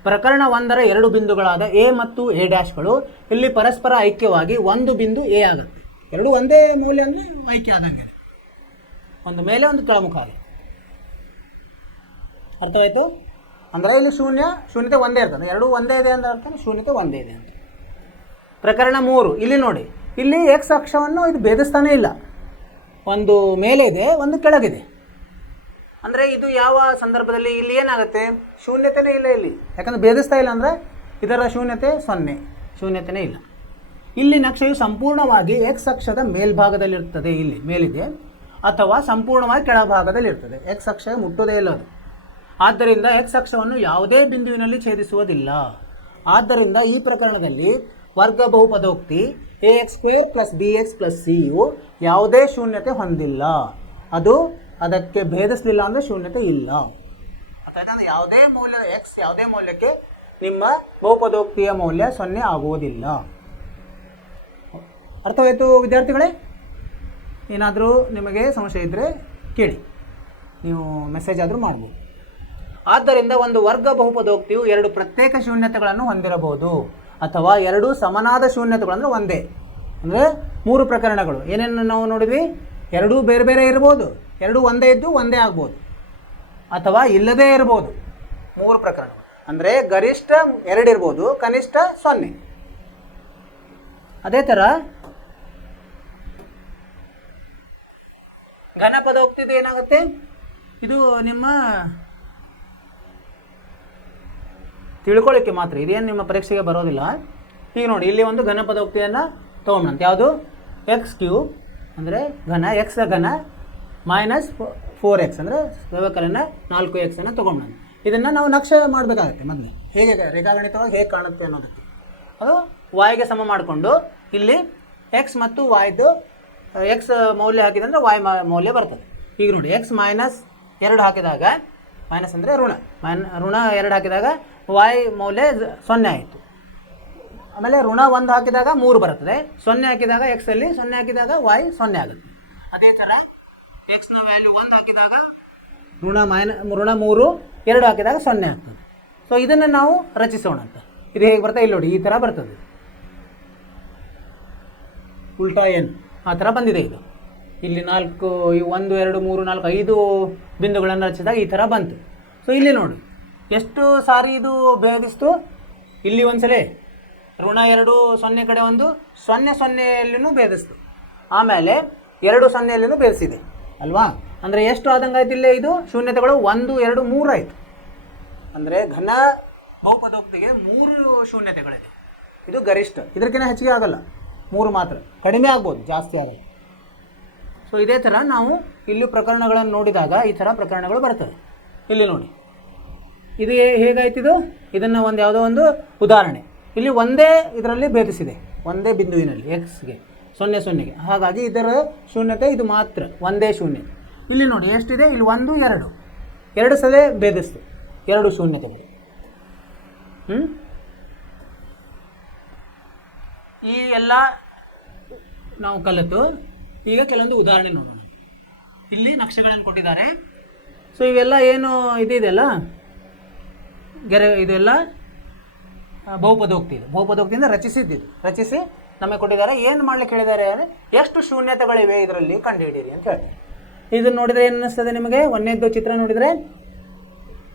ಪ್ರಕರಣ 1ರ ಎರಡು ಬಿಂದುಗಳಾದ ಎ ಮತ್ತು ಎ ಡ್ಯಾಶ್ಗಳು ಇಲ್ಲಿ ಪರಸ್ಪರ ಐಕ್ಯವಾಗಿ ಒಂದು ಬಿಂದು ಎ ಆಗುತ್ತೆ. ಎರಡು ಒಂದೇ ಮೌಲ್ಯ ಅಂದರೆ ಐಕ್ಯ ಆದಂಗೆ, ಒಂದು ಮೇಲೆ ಒಂದು ಕೆಳಮುಖ ಆಗುತ್ತೆ. ಅರ್ಥವಾಯಿತು? ಅಂದರೆ ಇಲ್ಲಿ ಶೂನ್ಯತೆ ಒಂದೇ ಇರ್ತದೆ, ಎರಡು ಒಂದೇ ಇದೆ ಅಂತ ಅರ್ಥ, ಶೂನ್ಯತೆ ಒಂದೇ ಇದೆ ಅಂತ. ಪ್ರಕರಣ 3 ಇಲ್ಲಿ ನೋಡಿ, ಇಲ್ಲಿ ಎಕ್ಸ್ ಅಕ್ಷವನ್ನು ಇದು ಭೇದಿಸ್ತಾನೇ ಇಲ್ಲ, ಒಂದು ಮೇಲೆ ಇದೆ ಒಂದು ಕೆಳಗಿದೆ. ಅಂದರೆ ಇದು ಯಾವ ಸಂದರ್ಭದಲ್ಲಿ ಇಲ್ಲಿ ಏನಾಗುತ್ತೆ, ಶೂನ್ಯತೆನೇ ಇಲ್ಲ ಇಲ್ಲಿ, ಯಾಕಂದರೆ ಭೇದಿಸ್ತಾ ಇಲ್ಲ ಅಂದರೆ ಇದರ ಶೂನ್ಯತೆ 0, ಶೂನ್ಯತೆನೇ ಇಲ್ಲ. ಇಲ್ಲಿ ನಕ್ಷೆಯು ಸಂಪೂರ್ಣವಾಗಿ ಎಕ್ಸ್ ಅಕ್ಷದ ಮೇಲ್ಭಾಗದಲ್ಲಿರ್ತದೆ, ಇಲ್ಲಿ ಮೇಲಿದೆ, ಅಥವಾ ಸಂಪೂರ್ಣವಾಗಿ ಕೆಳಭಾಗದಲ್ಲಿರ್ತದೆ. ಎಕ್ಸ್ ಅಕ್ಷ ಮುಟ್ಟೋದೇ ಇಲ್ಲ ಅದು. ಆದ್ದರಿಂದ ಎಕ್ಸ್ ಅಕ್ಷವನ್ನು ಯಾವುದೇ ಬಿಂದುವಿನಲ್ಲಿ ಛೇದಿಸುವುದಿಲ್ಲ. ಆದ್ದರಿಂದ ಈ ಪ್ರಕರಣದಲ್ಲಿ ವರ್ಗ ಬಹುಪದೋಕ್ತಿ ax² + bx + c ಯು ಯಾವುದೇ ಶೂನ್ಯತೆ ಹೊಂದಿಲ್ಲ, ಅದು ಅದಕ್ಕೆ ಭೇದಿಸಲಿಲ್ಲ ಅಂದರೆ ಶೂನ್ಯತೆ ಇಲ್ಲ. ಅಥವಾ ಯಾವುದೇ ಮೌಲ್ಯ ಎಕ್ಸ್ ಯಾವುದೇ ಮೌಲ್ಯಕ್ಕೆ ನಿಮ್ಮ ಬಹುಪದೋಕ್ತಿಯ ಮೌಲ್ಯ 0 ಆಗುವುದಿಲ್ಲ. ಅರ್ಥವಾಯಿತು ವಿದ್ಯಾರ್ಥಿಗಳೇ? ಏನಾದರೂ ನಿಮಗೆ ಸಮಸ್ಯೆ ಇದ್ದರೆ ಕೇಳಿ, ನೀವು ಮೆಸೇಜ್ ಆದರೂ ಮಾಡ್ಬೋದು. ಆದ್ದರಿಂದ ಒಂದು ವರ್ಗ ಬಹುಪದೋಕ್ತಿಯು ಎರಡು ಪ್ರತ್ಯೇಕ ಶೂನ್ಯತೆಗಳನ್ನು ಹೊಂದಿರಬಹುದು, ಅಥವಾ ಎರಡು ಸಮನಾದ ಶೂನ್ಯತೆಗಳು, ಅಂದರೆ ಒಂದೇ, ಅಂದರೆ 3 ಪ್ರಕರಣಗಳು ಏನೇನು ನಾವು ನೋಡಿದ್ವಿ, ಎರಡೂ ಬೇರೆ ಬೇರೆ ಇರ್ಬೋದು, ಎರಡೂ ಒಂದೇ ಇದ್ದು ಒಂದೇ ಆಗ್ಬೋದು, ಅಥವಾ ಇಲ್ಲದೇ ಇರ್ಬೋದು. 3 ಪ್ರಕರಣಗಳು ಅಂದರೆ ಗರಿಷ್ಠ 2 ಇರ್ಬೋದು, ಕನಿಷ್ಠ 0. ಅದೇ ಥರ ಘನಪದೋಕ್ತಿದು ಏನಾಗುತ್ತೆ, ಇದು ನಿಮ್ಮ ತಿಳ್ಕೊಳ್ಳಿಕ್ಕೆ ಮಾತ್ರ, ಇದೇನು ನಿಮ್ಮ ಪರೀಕ್ಷೆಗೆ ಬರೋದಿಲ್ಲ. ಈಗ ನೋಡಿ, ಇಲ್ಲಿ ಒಂದು ಘನಪದೋಕ್ತಿಯನ್ನು ತೊಗೊಂಬಂತ, ಯಾವುದು x³ ಅಂದರೆ ಘನ, ಎಕ್ಸ್ ಘನ ಮೈನಸ್ 4x ಅಂದರೆ ವ್ಯವಕಲನ 4x ಅನ್ನು ತೊಗೊಂಬಂತ. ಇದನ್ನು ನಾವು ನಕ್ಷೆ ಮಾಡಬೇಕಾಗತ್ತೆ. ಮೊದಲು ಹೇಗೆ ರೇಖಾಗಣಿತವಾಗಿ ಹೇಗೆ ಕಾಣುತ್ತೆ ಅನ್ನೋದಕ್ಕೆ, ಅದು y ಗೆ ಸಮ ಮಾಡಿಕೊಂಡು ಇಲ್ಲಿ x ಮತ್ತು yದು x ಮೌಲ್ಯ ಹಾಕಿದಂದರೆ y ಮೌಲ್ಯ ಬರ್ತದೆ. ಈಗ ನೋಡಿ, x -2 ಹಾಕಿದಾಗ, ಮೈನಸ್ ಅಂದರೆ ಋಣ 2 ಹಾಕಿದಾಗ y ಮೌಲ್ಯ 0 ಆಯಿತು. ಆಮೇಲೆ ಋಣ 1 ಹಾಕಿದಾಗ 3 ಬರ್ತದೆ, 0 ಹಾಕಿದಾಗ x ಅಲ್ಲಿ 0 ಹಾಕಿದಾಗ y 0 ಆಗುತ್ತೆ. ಅದೇ ಥರ x ನ ವ್ಯಾಲ್ಯೂ 1 ಹಾಕಿದಾಗ ಋಣ 3, 2 ಹಾಕಿದಾಗ 0 ಆಗ್ತದೆ. ಸೊ ಇದನ್ನು ನಾವು ರಚಿಸೋಣ ಅಂತ. ಇದು ಹೇಗೆ ಬರ್ತದೆ ಇಲ್ಲಿ ನೋಡಿ, ಈ ಥರ ಬರ್ತದೆ, ಉಲ್ಟಾ ಏನು ಆ ಥರ ಬಂದಿದೆ. ಇದು ಇಲ್ಲಿ 4 1 2 3 4 5 ಬಿಂದುಗಳನ್ನು ರಚಿಸಿದಾಗ ಈ ಥರ ಬಂತು. ಸೊ ಇಲ್ಲಿ ನೋಡಿ ಎಷ್ಟು ಸಾರಿ ಇದು ಭೇದಿಸ್ತು, ಇಲ್ಲಿ ಒಂದ್ಸಲ ಋಣ 2 0 ಕಡೆ 1 0 0 ಭೇದಿಸ್ತು, ಆಮೇಲೆ 2 0 ಭೇದಿಸಿದೆ ಅಲ್ವಾ. ಅಂದರೆ ಎಷ್ಟು ಆದಂಗೆ ಆಯ್ತು ಇಲ್ಲೇ, ಇದು ಶೂನ್ಯತೆಗಳು 1 2 3 ಆಯಿತು. ಅಂದರೆ ಘನ ಬಹುಪದೋಕ್ತಿಗೆ 3 ಶೂನ್ಯತೆಗಳಿದೆ. ಇದು ಗರಿಷ್ಠ, ಇದಕ್ಕಿಂತ ಹೆಚ್ಚಿಗೆ ಆಗಲ್ಲ, 3 ಮಾತ್ರ, ಕಡಿಮೆ ಆಗ್ಬೋದು, ಜಾಸ್ತಿ ಆಗಲ್ಲ. ಸೊ ಇದೇ ಥರ ನಾವು ಇಲ್ಲಿ ಪ್ರಕರಣಗಳನ್ನು ನೋಡಿದಾಗ ಈ ಥರ ಪ್ರಕರಣಗಳು ಬರ್ತವೆ. ಇಲ್ಲಿ ನೋಡಿ, ಇದು ಹೇಗಾಯ್ತಿದು, ಇದನ್ನು ಒಂದು ಯಾವುದೋ ಒಂದು ಉದಾಹರಣೆ, ಇಲ್ಲಿ ಒಂದೇ ಇದರಲ್ಲಿ ಭೇದಿಸಿದೆ, ಒಂದೇ ಬಿಂದುವಿನಲ್ಲಿ ಎಕ್ಸ್ಗೆ 0 0ಗೆ, ಹಾಗಾಗಿ ಇದರ ಶೂನ್ಯತೆ ಇದು ಮಾತ್ರ, ಒಂದೇ ಶೂನ್ಯತೆ. ಇಲ್ಲಿ ನೋಡಿ ಎಷ್ಟಿದೆ, ಇಲ್ಲಿ 1 2 ಸಲ ಭೇದಿಸ್ತು, 2 ಶೂನ್ಯತೆಗಳು. ಈ ಎಲ್ಲ ನಾವು ಕಲಿತು ಈಗ ಕೆಲವೊಂದು ಉದಾಹರಣೆ ನೋಡೋಣ. ಇಲ್ಲಿ ನಕ್ಷೆಗಳನ್ನು ಕೊಟ್ಟಿದ್ದಾರೆ. ಸೊ ಇವೆಲ್ಲ ಏನು ಇದೆಯಲ್ಲ ಇದೆಲ್ಲ ಬಹುಪದೋಕ್ತಿ ಇದೆ, ಬಹುಪದೋಕ್ತಿಯಿಂದ ರಚಿಸಿ ನಮಗೆ ಕೊಟ್ಟಿದ್ದಾರೆ. ಏನು ಮಾಡ್ಲಿಕ್ಕೆ ಹೇಳಿದ್ದಾರೆ ಅಂದರೆ ಎಷ್ಟು ಶೂನ್ಯತೆಗಳಿವೆ ಇದರಲ್ಲಿ ಕಂಡುಹಿಡಿಯಿರಿ ಅಂತ ಹೇಳ್ತಾರೆ. ಇದನ್ನು ನೋಡಿದರೆ ಏನು ಅನ್ನಿಸ್ತದೆ ನಿಮಗೆ, ಒಂದನೇದ್ದು ಚಿತ್ರ ನೋಡಿದರೆ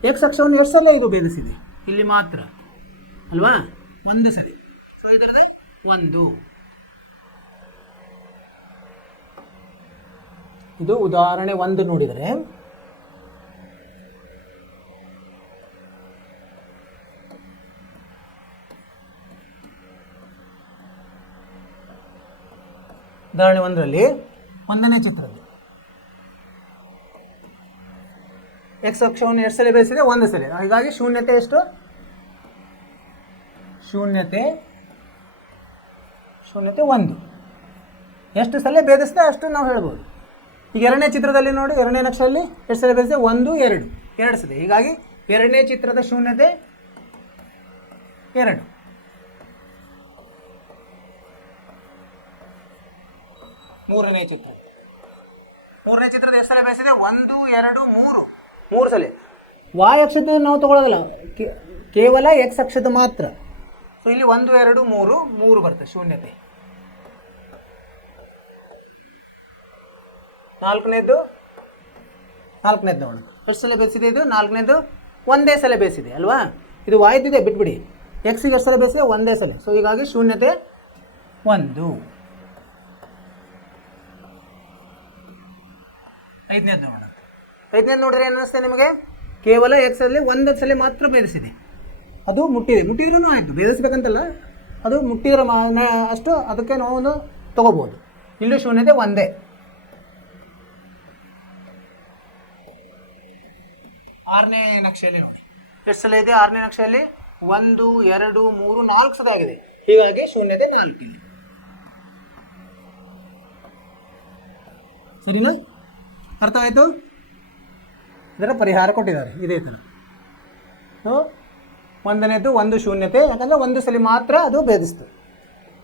ಎಕ್ಸ್ ಅಕ್ಷವನ್ನು ಎಷ್ಟು ಸಲ ಇದು ಭೇದಿಸಿದೆ, ಇಲ್ಲಿ ಮಾತ್ರ ಅಲ್ವಾ, 1 ಸರಿ. ಸೊ ಇದರದೇ 1. ಇದು ಉದಾಹರಣೆ 1 ನೋಡಿದರೆ ಉದಾಹರಣೆ 1ರಲ್ಲಿ 1ನೇ ಚಿತ್ರದಲ್ಲಿ ಎಕ್ಸ್ ಅಕ್ಷವನ್ನು ಎಷ್ಟು ಸಲ ಬೇಯಿಸಿದೆ? 1 ಸಲ. ಹೀಗಾಗಿ ಶೂನ್ಯತೆ ಎಷ್ಟು? ಶೂನ್ಯತೆ 1. ಎಷ್ಟು ಸಲ ಭೇದಿಸಿದೆ ಅಷ್ಟು ನಾವು ಹೇಳ್ಬೋದು. ಈಗ 2ನೇ ಚಿತ್ರದಲ್ಲಿ ನೋಡಿ, 2ನೇ ನಕ್ಷೆಯಲ್ಲಿ ಎಷ್ಟು ಸಲ ಭೇದಿಸಿದೆ? 1, 2 2 ಸಲ. ಹೀಗಾಗಿ 2ನೇ ಚಿತ್ರದ ಶೂನ್ಯತೆ 2. 3ನೇ ಚಿತ್ರದ ಎಷ್ಟು ಸಲ ಭೇದಿಸಿದೆ? 1, 2, 3 ಸಲ. y ಅಕ್ಷದ ನಾವು ತಗೊಳ್ಳೋದಿಲ್ಲ, ಕೇವಲ x ಅಕ್ಷದ ಮಾತ್ರ. ಸೊ ಇಲ್ಲಿ 1, 2, 3 ಬರ್ತದೆ ಶೂನ್ಯತೆ. 4ನೇದು ನೋಡೋಣ. ಎಷ್ಟು ಸಲ ಬೇಯಿಸಿದೆ ಇದು? 4ನೇದು ಒಂದೇ ಸಲ ಬೇಯಿಸಿದೆ ಅಲ್ವಾ? ಇದು ವಾಯ್ದಿದೆ, ಬಿಟ್ಬಿಡಿ. ಎಕ್ಸಿಗೆ ಎಷ್ಟು ಸಲ ಬೇಯಿಸಿದೆ? ಒಂದೇ ಸಲ. ಸೊ ಹೀಗಾಗಿ ಶೂನ್ಯತೆ 1. 5ನೇದು ನೋಡೋಣ. 5ನೇದು ನೋಡಿದ್ರೆ ಏನು ಅನಿಸ್ತದೆ ನಿಮಗೆ? ಕೇವಲ ಎಕ್ಸಲ್ಲಿ 1 ಸಲ ಮಾತ್ರ ಬೇಯಿಸಿದೆ, ಅದು ಮುಟ್ಟಿದ್ರೂ ಆಯಿತು, ಬೇಯಿಸ್ಬೇಕಂತಲ್ಲ, ಅದು ಮುಟ್ಟಿದ್ರೆ ಅಷ್ಟು ಅದಕ್ಕೆ ನಾವು ಒಂದು ತೊಗೋಬೋದು. ಇಲ್ಲೂ ಶೂನ್ಯತೆ 1. 6ನೇ ನಕ್ಷೆಯಲ್ಲಿ ನೋಡಿ, ಎಷ್ಟು ಸಲ ಇದೆ 6ನೇ ನಕ್ಷೆಯಲ್ಲಿ? 1, 2, 3, 4 ಸಲ ಆಗಿದೆ. ಹೀಗಾಗಿ ಶೂನ್ಯತೆ 4 ಇಲ್ಲಿ. ಸರಿನಾ? ಅರ್ಥವಾಯಿತು? ಇದರ ಪರಿಹಾರ ಕೊಟ್ಟಿದ್ದಾರೆ ಇದೇ ಥರ. 1ನೇದು 1 ಶೂನ್ಯತೆ, ಯಾಕಂದರೆ 1 ಸಲ ಮಾತ್ರ ಅದು ಭೇದಿಸ್ತು.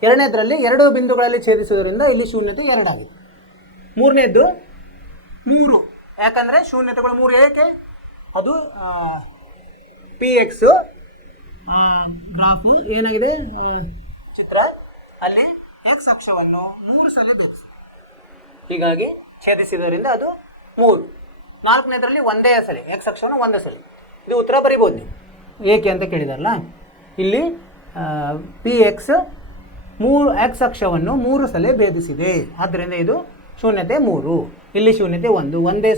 2ನೇದರಲ್ಲಿ 2 ಬಿಂದುಗಳಲ್ಲಿ ಛೇದಿಸುವುದರಿಂದ ಇಲ್ಲಿ ಶೂನ್ಯತೆ 2 ಆಗಿದೆ. 3ನೇದು 3, ಯಾಕಂದರೆ ಶೂನ್ಯತೆಗಳು 3 ಏಕೆ? ಅದು PX ಗ್ರಾಫ್ ಏನಾಗಿದೆ ಚಿತ್ರ, ಅಲ್ಲಿ X ಅಕ್ಷವನ್ನು 3 ಸಲ ಭೇದಿಸಿದೆ, ಹೀಗಾಗಿ ಛೇದಿಸಿದ್ದರಿಂದ ಅದು 3. 4ನೇದರಲ್ಲಿ ಒಂದೇ ಸಲ X ಅಕ್ಷವನ್ನು 1 ಸಲ. ಇದು ಉತ್ತರ ಬರಿಬೋದು ನೀವು. ಏಕೆ ಅಂತ ಕೇಳಿದಾರಲ್ಲ, ಇಲ್ಲಿ PX X ಅಕ್ಷವನ್ನು 3 ಸಲ ಭೇದಿಸಿದೆ, ಆದ್ದರಿಂದ ಇದು ಶೂನ್ಯತೆ 3. ಇಲ್ಲಿ ಶೂನ್ಯತೆ 1, ಒಂದೇ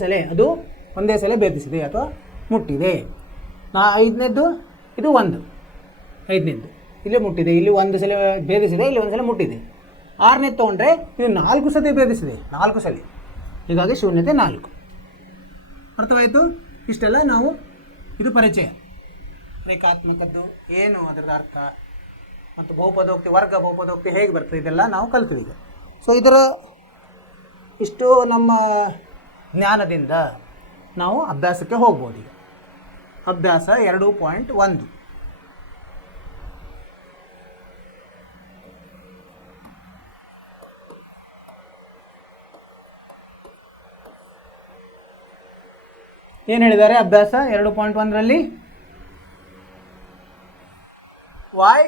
ಸಲ ಭೇದಿಸಿದೆ ಅಥವಾ ಮುಟ್ಟಿದೆ. 5ನೇದು ಇದು 1, 5ನೇದು ಇಲ್ಲಿ ಮುಟ್ಟಿದೆ, ಇಲ್ಲಿ 1 ಸಲ ಭೇದಿಸಿದೆ, ಇಲ್ಲಿ 1 ಸಲ ಮುಟ್ಟಿದೆ. 6ನೇದು ತೊಗೊಂಡ್ರೆ ಇದು 4 ಸಲ ಭೇದಿಸಿದೆ, 4 ಸಲ, ಹೀಗಾಗಿ ಶೂನ್ಯತೆ 4. ಅರ್ಥವಾಯಿತು? ಇಷ್ಟೆಲ್ಲ ನಾವು ಇದು ಪರಿಚಯ, ರೇಖಾತ್ಮಕದ್ದು ಏನು, ಅದರದ ಅರ್ಥ ಮತ್ತು ಬಹುಪದೋಕ್ತಿ, ವರ್ಗ ಬಹುಪದೋಕ್ತಿ ಹೇಗೆ ಬರ್ತದೆ, ಇದೆಲ್ಲ ನಾವು ಕಲ್ತೀವಿ ಈಗ. ಸೊ ಇಷ್ಟು ನಮ್ಮ ಜ್ಞಾನದಿಂದ ನಾವು ಅಭ್ಯಾಸಕ್ಕೆ ಹೋಗ್ಬೋದು. ಈಗ ಅಭ್ಯಾಸ 2.1. ಏನು ಹೇಳಿದ್ದಾರೆ ಅಭ್ಯಾಸ 2.1ರಲ್ಲಿ? y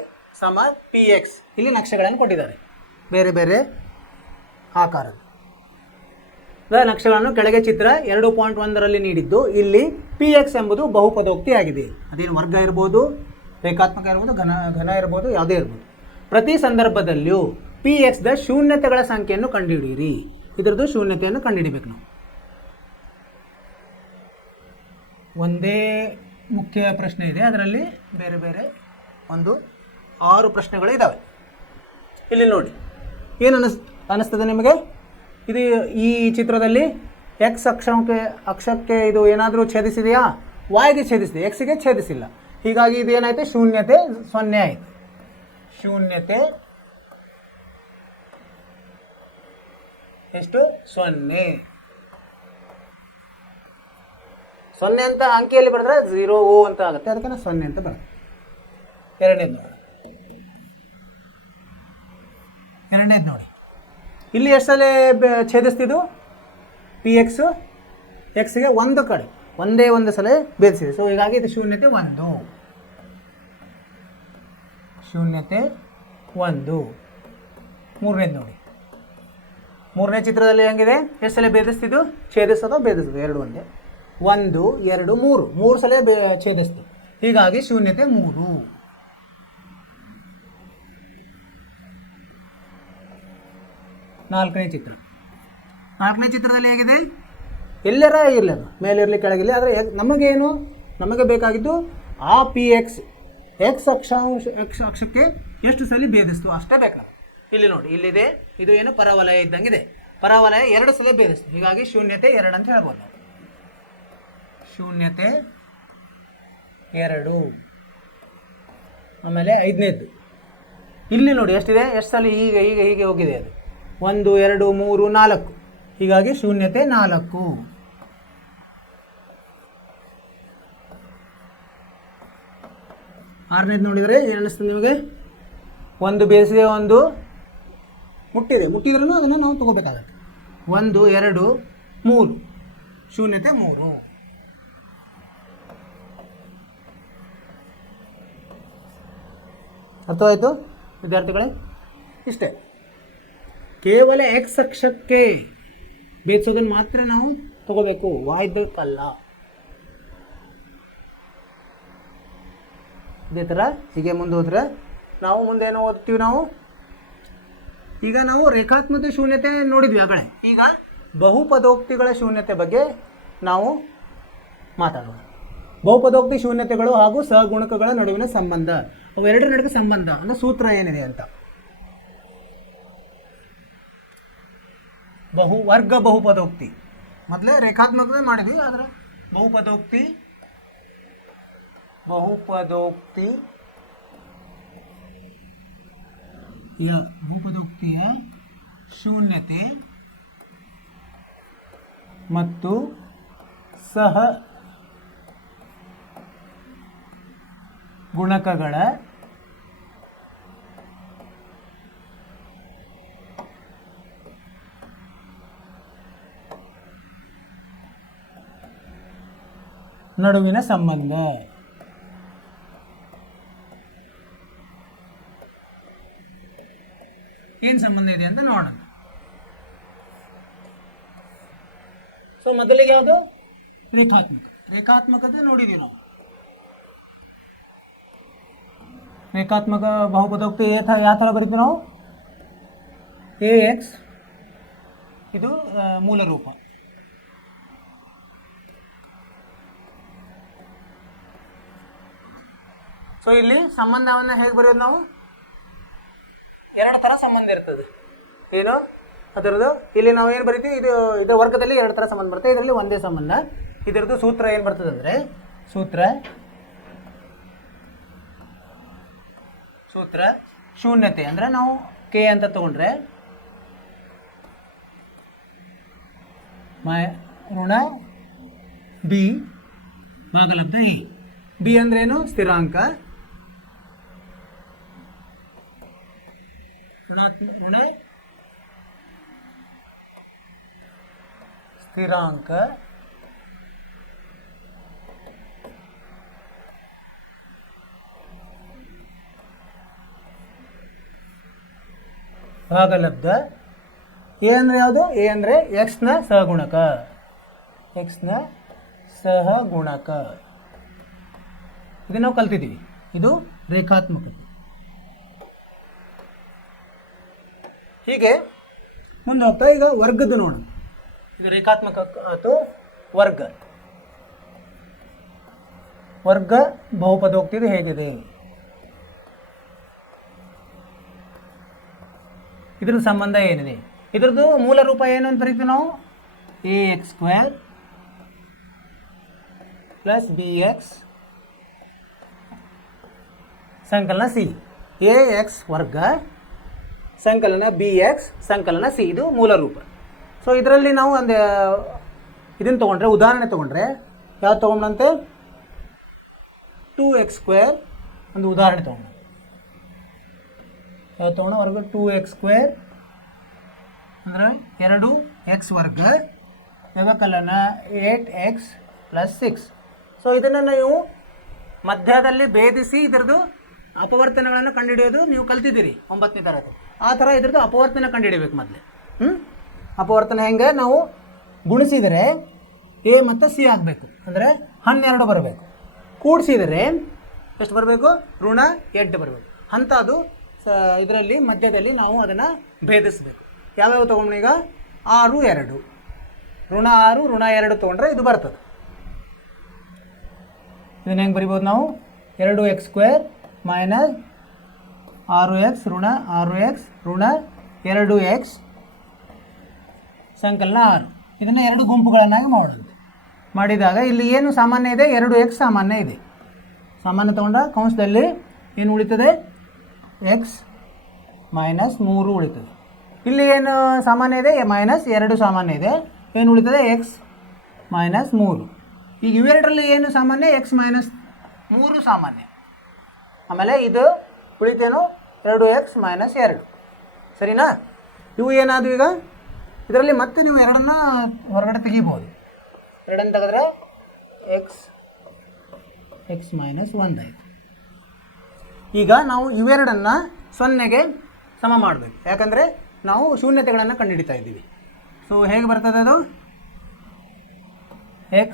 ಸಮ px. ಇಲ್ಲಿ ನಕ್ಷೆಗಳನ್ನು ಕೊಟ್ಟಿದ್ದಾರೆ, ಬೇರೆ ಬೇರೆ ಆಕಾರದ ನಕ್ಷೆಗಳನ್ನು ಕೆಳಗೆ ಚಿತ್ರ 2.1ರಲ್ಲಿ ನೀಡಿದ್ದು. ಇಲ್ಲಿ PX ಎಂಬುದು ಬಹುಪದೋಕ್ತಿ ಆಗಿದೆ. ಅದೇನು ವರ್ಗ ಇರ್ಬೋದು, ರೇಖಾತ್ಮಕ ಇರ್ಬೋದು, ಘನ ಇರ್ಬೋದು, ಯಾವುದೇ ಇರ್ಬೋದು. ಪ್ರತಿ ಸಂದರ್ಭದಲ್ಲಿಯೂ PXದ ಶೂನ್ಯತೆಗಳ ಸಂಖ್ಯೆಯನ್ನು ಕಂಡುಹಿಡಿಯಿರಿ. ಇದರದ್ದು ಶೂನ್ಯತೆಯನ್ನು ಕಂಡುಹಿಡಿಬೇಕು ನಾವು. ಒಂದೇ ಮುಖ್ಯ ಪ್ರಶ್ನೆ ಇದೆ, ಅದರಲ್ಲಿ ಬೇರೆ ಬೇರೆ ಒಂದು 6 ಪ್ರಶ್ನೆಗಳು ಇದ್ದಾವೆ. ಇಲ್ಲಿ ನೋಡಿ, ಏನು ಅನ್ನಿಸ್ತದೆ ನಿಮಗೆ? ಇದು ಈ ಚಿತ್ರದಲ್ಲಿ X ಅಕ್ಷಕ್ಕೆ ಇದು ಏನಾದರೂ ಛೇದಿಸಿದೆಯಾ? Yಗೆ ಛೇದಿಸಿದೆ, Xಗೆ ಛೇದಿಸಿಲ್ಲ. ಹೀಗಾಗಿ ಇದೇನಾಯಿತು? ಶೂನ್ಯತೆ 0 ಆಯಿತು. ಶೂನ್ಯತೆ ಎಷ್ಟು? 0 ಅಂತ ಅಂಕಿಯಲ್ಲಿ ಬರೆದ್ರೆ 0 ಅಂತ ಆಗುತ್ತೆ, ಅದಕ್ಕೆ ನಾವು 0 ಅಂತ ಬರುತ್ತೆ. ಎರಡನೇದು ನೋಡಿ, ಇಲ್ಲಿ ಎಷ್ಟು ಸಲ ಛೇದಿಸ್ತಿದ್ದು? PX Xಗೆ 1 ಕಡೆ ಒಂದೇ ಸಲ ಭೇದಿಸಿದೆ. ಸೊ ಹೀಗಾಗಿ ಇದು ಶೂನ್ಯತೆ 1. ಮೂರನೇದು ನೋಡಿ, 3ನೇ ಚಿತ್ರದಲ್ಲಿ ಹೆಂಗಿದೆ? ಎಷ್ಟು ಸಲ ಭೇದಿಸ್ತಿದ್ದು? ಛೇದಿಸೋದು ಭೇದಿಸೋದು ಎರಡು ಒಂದೇ. 1, 2, 3 ಸಲ ಛೇದಿಸ್ತು, ಹೀಗಾಗಿ ಶೂನ್ಯತೆ 3. ನಾಲ್ಕನೇ ಚಿತ್ರದಲ್ಲಿ ಹೇಗಿದೆ? ಎಲ್ಲರ ಇರಲಿ, ಅದು ಮೇಲಿರಲಿ ಕೆಳಗಿರಲಿ, ಆದರೆ ನಮಗೆ ಬೇಕಾಗಿದ್ದು ಆ PX X ಅಕ್ಷಕ್ಕೆ ಎಷ್ಟು ಸಲ ಭೇದಿಸ್ತು ಅಷ್ಟೇ ಬೇಕು ನಮಗೆ. ಇಲ್ಲಿ ನೋಡಿ, ಇಲ್ಲಿದೆ, ಇದು ಏನು ಪರವಲಯ ಇದ್ದಂಗಿದೆ. ಪರವಲಯ 2 ಸಲ ಭೇದಿಸ್ತದೆ, ಹೀಗಾಗಿ ಶೂನ್ಯತೆ 2 ಅಂತ ಹೇಳ್ಬೋದು ನಾವು. ಶೂನ್ಯತೆ 2. ಆಮೇಲೆ 5ನೇದ್ದು ಇಲ್ಲಿ ನೋಡಿ ಎಷ್ಟಿದೆ, ಎಷ್ಟು ಸಲ ಹೀಗೆ ಹೀಗೆ ಹೀಗೆ ಹೋಗಿದೆ ಅದು. 1 2 3 4, ಹೀಗಾಗಿ ಶೂನ್ಯತೆ 4. 6ನೇದು ನೋಡಿದರೆ ಏನು ಅನ್ನಿಸ್ತದೆ ನಿಮಗೆ? 1 ಬೇಸಿದೆ, 1 ಮುಟ್ಟಿದ್ರೂ ಅದನ್ನು ನಾವು ತಗೋಬೇಕಾಗತ್ತೆ. 1 2 3, ಶೂನ್ಯತೆ 3. ಅರ್ಥವಾಯಿತು ವಿದ್ಯಾರ್ಥಿಗಳೇ? ಇಷ್ಟೇ, ಕೇವಲ ಎಕ್ಸ್ ಅಕ್ಷಕ್ಕೆ ಭೇದಿಸೋದನ್ನು ಮಾತ್ರ ನಾವು ತಗೋಬೇಕು, ವಾಯ್ದಕ್ಕಲ್ಲ. ಇದೇ ಥರ ಹೀಗೆ ಮುಂದೆ ಹೋದರೆ ನಾವು ಮುಂದೇನು ಓದ್ತೀವಿ ನಾವು? ಈಗ ನಾವು ರೇಖಾತ್ಮಕ ಶೂನ್ಯತೆ ನೋಡಿದ್ವಿ ಆಗಲೇ. ಈಗ ಬಹುಪದೋಕ್ತಿಗಳ ಶೂನ್ಯತೆ ಬಗ್ಗೆ ನಾವು ಮಾತಾಡೋಣ. ಬಹುಪದೋಕ್ತಿ ಶೂನ್ಯತೆಗಳು ಹಾಗೂ ಸಹಗುಣಕಗಳ ನಡುವಿನ ಸಂಬಂಧ, ಅವೆರಡರ ನಡುವೆ ಸಂಬಂಧ ಅಂದರೆ ಸೂತ್ರ ಏನಿದೆ ಅಂತ. ವರ್ಗ ಬಹುಪದೋಕ್ತಿ ಮೊದಲೇ ರೇಖಾತ್ಮಕವೇ ಮಾಡಿದ್ವಿ, ಆದರೆ ಬಹುಪದೋಕ್ತಿಯ ಶೂನ್ಯತೆ ಮತ್ತು ಸಹ ಗುಣಕಗಳ ನಡುವಿನ ಸಂಬಂಧ. ಏನು ಸಂಬಂಧ ಇದೆ ಅಂತ ನೋಡೋಣ. ಸೊ ಮೊದಲಿಗೆ ಯಾವುದು? ರೇಖಾತ್ಮಕತೆ ನೋಡಿದ್ವಿ ನಾವು. ರೇಖಾತ್ಮಕ ಬಹುಪದೋಕ್ತಿ ಯಾವ ಥರ ಬರೀತೀವಿ ನಾವು? AX ಇದು ಮೂಲ ರೂಪ, ಸೊ ಇಲ್ಲಿ ಸಂಬಂಧವನ್ನು ಹೇಗೆ ಬರೆಯೋದು ನಾವು? 2 ಥರ ಸಂಬಂಧ ಇರ್ತದೆ. ಏನು ಅದರದ್ದು? ಇಲ್ಲಿ ನಾವು ಏನು ಬರಿತೀವಿ, ಇದು ವರ್ಗದಲ್ಲಿ 2 ಥರ ಸಂಬಂಧ ಬರ್ತದೆ, ಇದರಲ್ಲಿ ಒಂದೇ ಸಂಬಂಧ. ಇದರದ್ದು ಸೂತ್ರ ಏನು ಬರ್ತದೆ ಅಂದರೆ ಸೂತ್ರ ಶೂನ್ಯತೆ ಅಂದರೆ ನಾವು ಕೆ ಅಂತ ತಗೊಂಡ್ರೆ ಋಣ ಬಿ ಭಾಗಲಬ್ಧ ಎ. ಬಿ ಅಂದ್ರೇನು? ಸ್ಥಿರಾಂಕ. ಋಣ ಸ್ಥಿರಾಂಕ ಭಾಗಲಬ್ಧ ಎ ಅಂದರೆ ಯಾವುದು? ಎ ಅಂದರೆ ಎಕ್ಸ್ನ ಸಹಗುಣಕ. ಇದನ್ನು ನಾವು ಕಲ್ತಿದ್ದೀವಿ. ಇದು ರೇಖಾತ್ಮಕತೆ. ಹೀಗೆ ಮುಂದೆ ಹೋಗ್ತಾ ಈಗ ವರ್ಗದ್ದು ನೋಡೋಣ. ಇದು ರೇಖಾತ್ಮಕ ಅಥವಾ ವರ್ಗ ಬಹುಪದೋಕ್ತಿದು ಹೇಗಿದೆ? ಇದ್ರ ಸಂಬಂಧ ಏನಿದೆ? ಇದ್ರದ್ದು ಮೂಲ ರೂಪ ಏನು ಅಂತ ಬರೀತೀವಿ ನಾವು? AX² ಪ್ಲಸ್ BX ಸಂಕಲನ C. AX ವರ್ಗ ಸಂಕಲನ BX ಸಂಕಲನ C, ಇದು ಮೂಲ ರೂಪ. ಸೊ ಇದರಲ್ಲಿ ನಾವು ಒಂದು ಇದನ್ನು ತೊಗೊಂಡ್ರೆ, ಉದಾಹರಣೆ ತೊಗೊಂಡ್ರೆ ಯಾವ್ದು ತೊಗೊಂಡಂತೆ? 2x² ಒಂದು ಉದಾಹರಣೆ ತೊಗೊಂಡು ಯಾವ್ದು ತೊಗೊಂಡು ವರ್ಗ 2x² ಅಂದರೆ 2x ವರ್ಗ ವ್ಯವಕಲನ 8x ಪ್ಲಸ್ 6. ಸೊ ಇದನ್ನು ನೀವು ಮಧ್ಯದಲ್ಲಿ ಭೇದಿಸಿ ಇದರದ್ದು ಅಪವರ್ತನಗಳನ್ನು ಕಂಡುಹಿಡಿಯೋದು ನೀವು ಕಲ್ತಿದ್ದೀರಿ 9ನೇ ತರಗತಿ. ಆ ಥರ ಇದ್ರದ್ದು ಅಪವರ್ತನ ಕಂಡುಹಿಡಿಬೇಕು ಮೊದಲೇ. ಅಪವರ್ತನ ಹೆಂಗೆ? ನಾವು ಗುಣಿಸಿದರೆ A ಮತ್ತು C ಆಗಬೇಕು, ಅಂದರೆ 12 ಬರಬೇಕು. ಕೂಡಿಸಿದರೆ ಎಷ್ಟು ಬರಬೇಕು? ಋಣ 8 ಬರಬೇಕು. ಅಂಥದ್ದು ಇದರಲ್ಲಿ ಮಧ್ಯದಲ್ಲಿ ನಾವು ಅದನ್ನು ಭೇದಿಸಬೇಕು. ಯಾವ್ಯಾವ ತೊಗೊಂಡು ಈಗ 6 2 ಋಣ 6 ಋಣ 2 ತೊಗೊಂಡ್ರೆ ಇದು ಬರ್ತದೆ. ಇದನ್ನು ಹೆಂಗೆ ಬರಿಬೋದು ನಾವು? 2x² ಮೈನಸ್ 6x ಋಣ 6x ಋಣ 2x ಸಂಕಲನ 6. ಇದನ್ನು ಎರಡು ಗುಂಪುಗಳನ್ನಾಗಿ ಮಾಡೋದು. ಮಾಡಿದಾಗ ಇಲ್ಲಿ ಏನು ಸಾಮಾನ್ಯ ಇದೆ? 2x ಸಾಮಾನ್ಯ ಇದೆ. ಸಾಮಾನ್ಯ ತಗೊಂಡ ಕಂಸದಲ್ಲಿ ಏನು ಉಳಿತದೆ? x ಮೈನಸ್ 3 ಉಳಿತದೆ. ಇಲ್ಲಿ ಏನು ಸಾಮಾನ್ಯ ಇದೆ? -2 ಸಾಮಾನ್ಯ ಇದೆ. ಏನು ಉಳಿತದೆ? x minus 3. ಈಗ ಇವೆರಡರಲ್ಲಿ ಏನು ಸಾಮಾನ್ಯ? x ಮೈನಸ್ 3 ಸಾಮಾನ್ಯ. ಆಮೇಲೆ ಇದು ಉಳಿತೇನು? 2x minus 2. ಸರಿನಾ? ಇವು ಏನಾದವು ಈಗ? ಇದರಲ್ಲಿ ಮತ್ತೆ ನೀವು ಎರಡನ್ನ ಹೊರಗಡೆ ತೆಗಿಬೋದು. ಎರಡನ್ನು ತೆಗೆದ್ರೆ x ಮೈನಸ್ 1 ಆಯಿತು. ಈಗ ನಾವು ಇವೆರಡನ್ನು 0ಗೆ ಸಮ ಮಾಡಬೇಕು. ಯಾಕಂದರೆ ನಾವು ಶೂನ್ಯತೆಗಳನ್ನು ಕಂಡುಹಿಡಿತಾ ಇದ್ದೀವಿ. ಸೊ ಹೇಗೆ ಬರ್ತದೆ ಅದು? x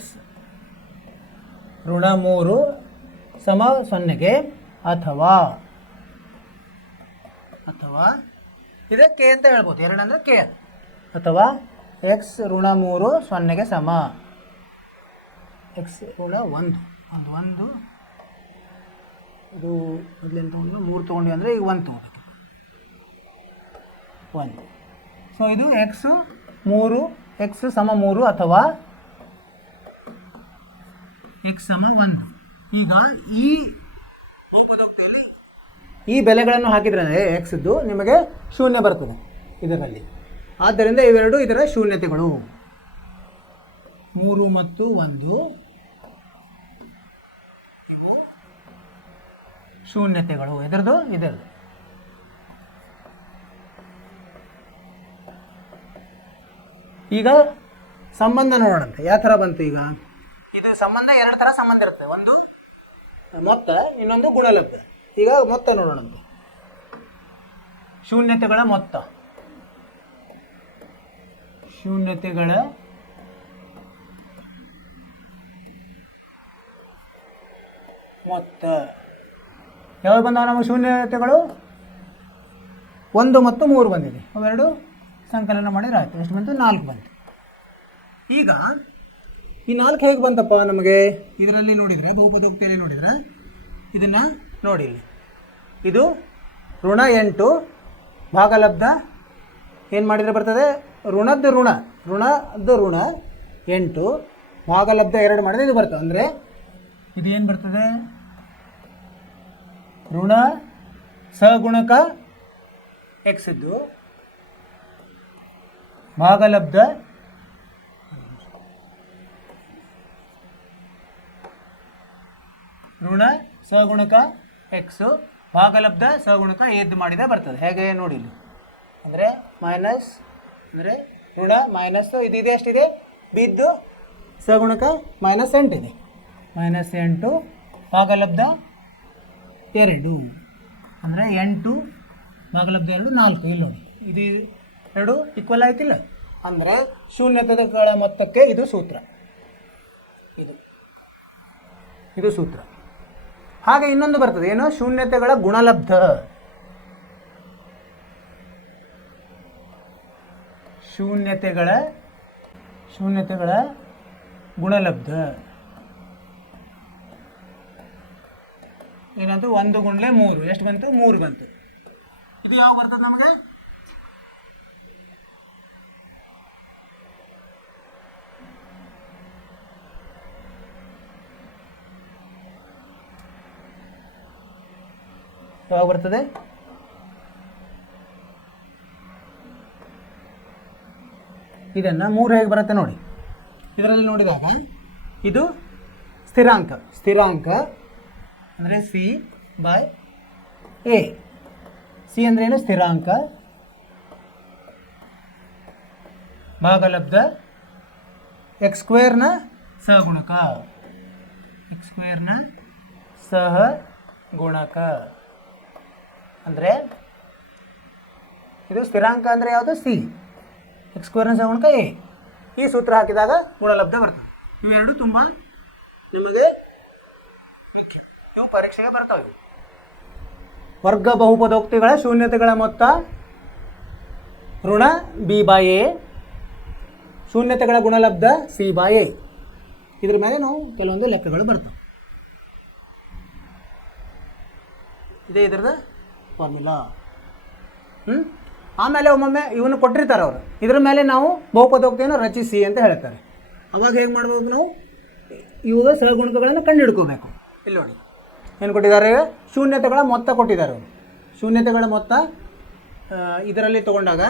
ಋಣ 3 ಸಮ 0ಗೆ ಅಥವಾ ಇದೇ ಕೆ ಅಂತ ಹೇಳ್ಬೋದು. 2 ಅಂದರೆ ಕೆ. ಅಥವಾ x ಋಣ 3 0ಗೆ ಸಮ. x ಋಣ 1 ಇದು ಮೊದಲೇನು ತೊಗೊಂಡು 3 ತೊಗೊಂಡ್ವಿ ಅಂದರೆ ಈಗ 1 ತೊಗೊಬೇಕು. 1. ಸೊ ಇದು x ಸಮ 3 ಅಥವಾ x ಸಮ 1. ಈಗ ಈ ಬೆಲೆಗಳನ್ನು ಹಾಕಿದ್ರೆ ಎಕ್ಸ್ದು ನಿಮಗೆ ಶೂನ್ಯ ಬರ್ತದೆ ಇದರಲ್ಲಿ. ಆದ್ದರಿಂದ ಇವೆರಡು ಇದರ ಶೂನ್ಯತೆಗಳು. 3 ಮತ್ತು 1 ಇವು ಶೂನ್ಯತೆಗಳು. ಇದರದು. ಈಗ ಸಂಬಂಧ ನೋಡೋಣಂತೆ ಯಾವ ಥರ ಬಂತು. ಈಗ ಇದು ಸಂಬಂಧ 2 ಥರ ಸಂಬಂಧ ಇರುತ್ತೆ. ಒಂದು ಮೊತ್ತ, ಇನ್ನೊಂದು ಗುಣಲಬ್ಧ. ಈಗ ಮೊತ್ತ ನೋಡೋಣಂತೆ. ಶೂನ್ಯತೆಗಳ ಮೊತ್ತ ಯಾವಾಗ ಬಂದಾವ ನಮಗೆ ಶೂನ್ಯತೆಗಳು? 1 ಮತ್ತು 3 ಬಂದಿದೆ. ಅವೆರಡು ಸಂಕಲನ ಮಾಡಿದ್ರೆ ಆಯಿತು. ಎಷ್ಟು ಬಂತು? 4 ಬಂತು. ಈಗ ಈ 4 ಹೇಗೆ ಬಂತಪ್ಪ ನಮಗೆ? ಇದರಲ್ಲಿ ನೋಡಿದರೆ, ಬಹುಪದೋಕ್ತಿಯಲ್ಲಿ ನೋಡಿದರೆ ಇದನ್ನು ನೋಡಿ. ಇಲ್ಲಿ ಇದು ಋಣ 8 ಭಾಗಲಬ್ಧ ಏನು ಮಾಡಿದರೆ ಬರ್ತದೆ? ಋಣದ್ದು ಋಣ 8 ಭಾಗಲಬ್ಧ 2 ಮಾಡಿದ್ರೆ ಇದು ಬರ್ತದೆ. ಅಂದರೆ ಇದು ಏನು ಬರ್ತದೆ? ಋಣ ಸಗುಣಕ x ಇದ್ದು ಭಾಗಲಬ್ಧ ಋಣ ಸಗುಣಕ x ಭಾಗಲಬ್ಧ ಸಗುಣಕ ಎದ್ದು ಮಾಡಿದೆ ಬರ್ತದೆ. ಹೇಗೆ ನೋಡಿ ಇಲ್ಲಿ. ಅಂದರೆ ಮೈನಸ್ ಅಂದರೆ ಋಣ ಮೈನಸ್ ಇದು ಎಷ್ಟಿದೆ? ಬಿದ್ದು ಸಗುಣಕ -8 ಇದೆ. -8 ಭಾಗಲಬ್ಧ 2 ಅಂದರೆ 8 ಭಾಗಲಬ್ಧ 2 4. ಇಲ್ಲಿ ನೋಡಿ, ಇದು 2 ಈಕ್ವಲ್ ಆಯ್ತಿಲ್ಲ. ಅಂದರೆ ಶೂನ್ಯತೆಗಳ ಮೊತ್ತಕ್ಕೆ ಇದು ಸೂತ್ರ. ಇದು ಸೂತ್ರ. ಹಾಗೆ ಇನ್ನೊಂದು ಬರ್ತದೆ. ಏನು? ಶೂನ್ಯತೆಗಳ ಗುಣಲಬ್ಧ. ಶೂನ್ಯತೆಗಳ ಗುಣಲಬ್ಧ ಏನಂತೂ 1 ಗುಣಲೆ 3 ಎಷ್ಟು ಬಂತು? 3 ಬಂತು. ಇದು ಯಾವಾಗ ಬರ್ತದೆ ನಮಗೆ? ಯಾವಾಗ ಬರ್ತದೆ? ಇದನ್ನು 3 ಹೇಗೆ ಬರುತ್ತೆ ನೋಡಿ. ಇದರಲ್ಲಿ ನೋಡಿದಾಗ ಇದು ಸ್ಥಿರಾಂಕ ಅಂದರೆ C/A. C ಅಂದರೆ ಏನು? ಸ್ಥಿರಾಂಕ ಭಾಗಲಬ್ಧ x² ನ ಸಹಗುಣಕ. ಅಂದರೆ ಇದು ಸ್ಥಿರಾಂಕ ಅಂದರೆ ಯಾವುದು? C. x² ನ ಸಹಗುಣಕ A. ಈ ಸೂತ್ರ ಹಾಕಿದಾಗ ಗುಣಲಬ್ಧ ಬರ್ತದೆ. ಇವೆರಡು ತುಂಬ ನಿಮಗೆ ಇವು ಪರೀಕ್ಷೆಗೆ ಬರ್ತವೆ. ವರ್ಗ ಬಹುಪದೋಕ್ತಿಗಳ ಶೂನ್ಯತೆಗಳ ಮೊತ್ತ ಋಣ B/A, ಶೂನ್ಯತೆಗಳ ಗುಣಲಬ್ಧ C/A. ಇದ್ರ ಮೇಲೆ ನಾವು ಕೆಲವೊಂದು ಲೆಕ್ಕಗಳು ಬರ್ತವೆ. ಇದೇ ಇದರದ ಫಾರ್ಮುಲಾ. ಆಮೇಲೆ ಒಮ್ಮೊಮ್ಮೆ ಇವನು ಕೊಟ್ಟಿರ್ತಾರೆ ಅವರು, ಇದ್ರ ಮೇಲೆ ನಾವು ಬಹುಪದೋಕ್ತಿಯನ್ನು ರಚಿಸಿ ಅಂತ ಹೇಳ್ತಾರೆ. ಅವಾಗ ಹೇಗೆ ಮಾಡ್ಬೇಕು, ನಾವು ಇವಾಗ ಸಹಗುಣಕಗಳನ್ನು ಕಂಡುಹಿಡ್ಕೋಬೇಕು. ಇಲ್ಲಿ ನೋಡಿ ಏನು ಕೊಟ್ಟಿದ್ದಾರೆ, ಶೂನ್ಯತೆಗಳ ಮೊತ್ತ ಕೊಟ್ಟಿದ್ದಾರೆ ಅವರು. ಶೂನ್ಯತೆಗಳ ಮೊತ್ತ ಇದರಲ್ಲಿ ತೊಗೊಂಡಾಗ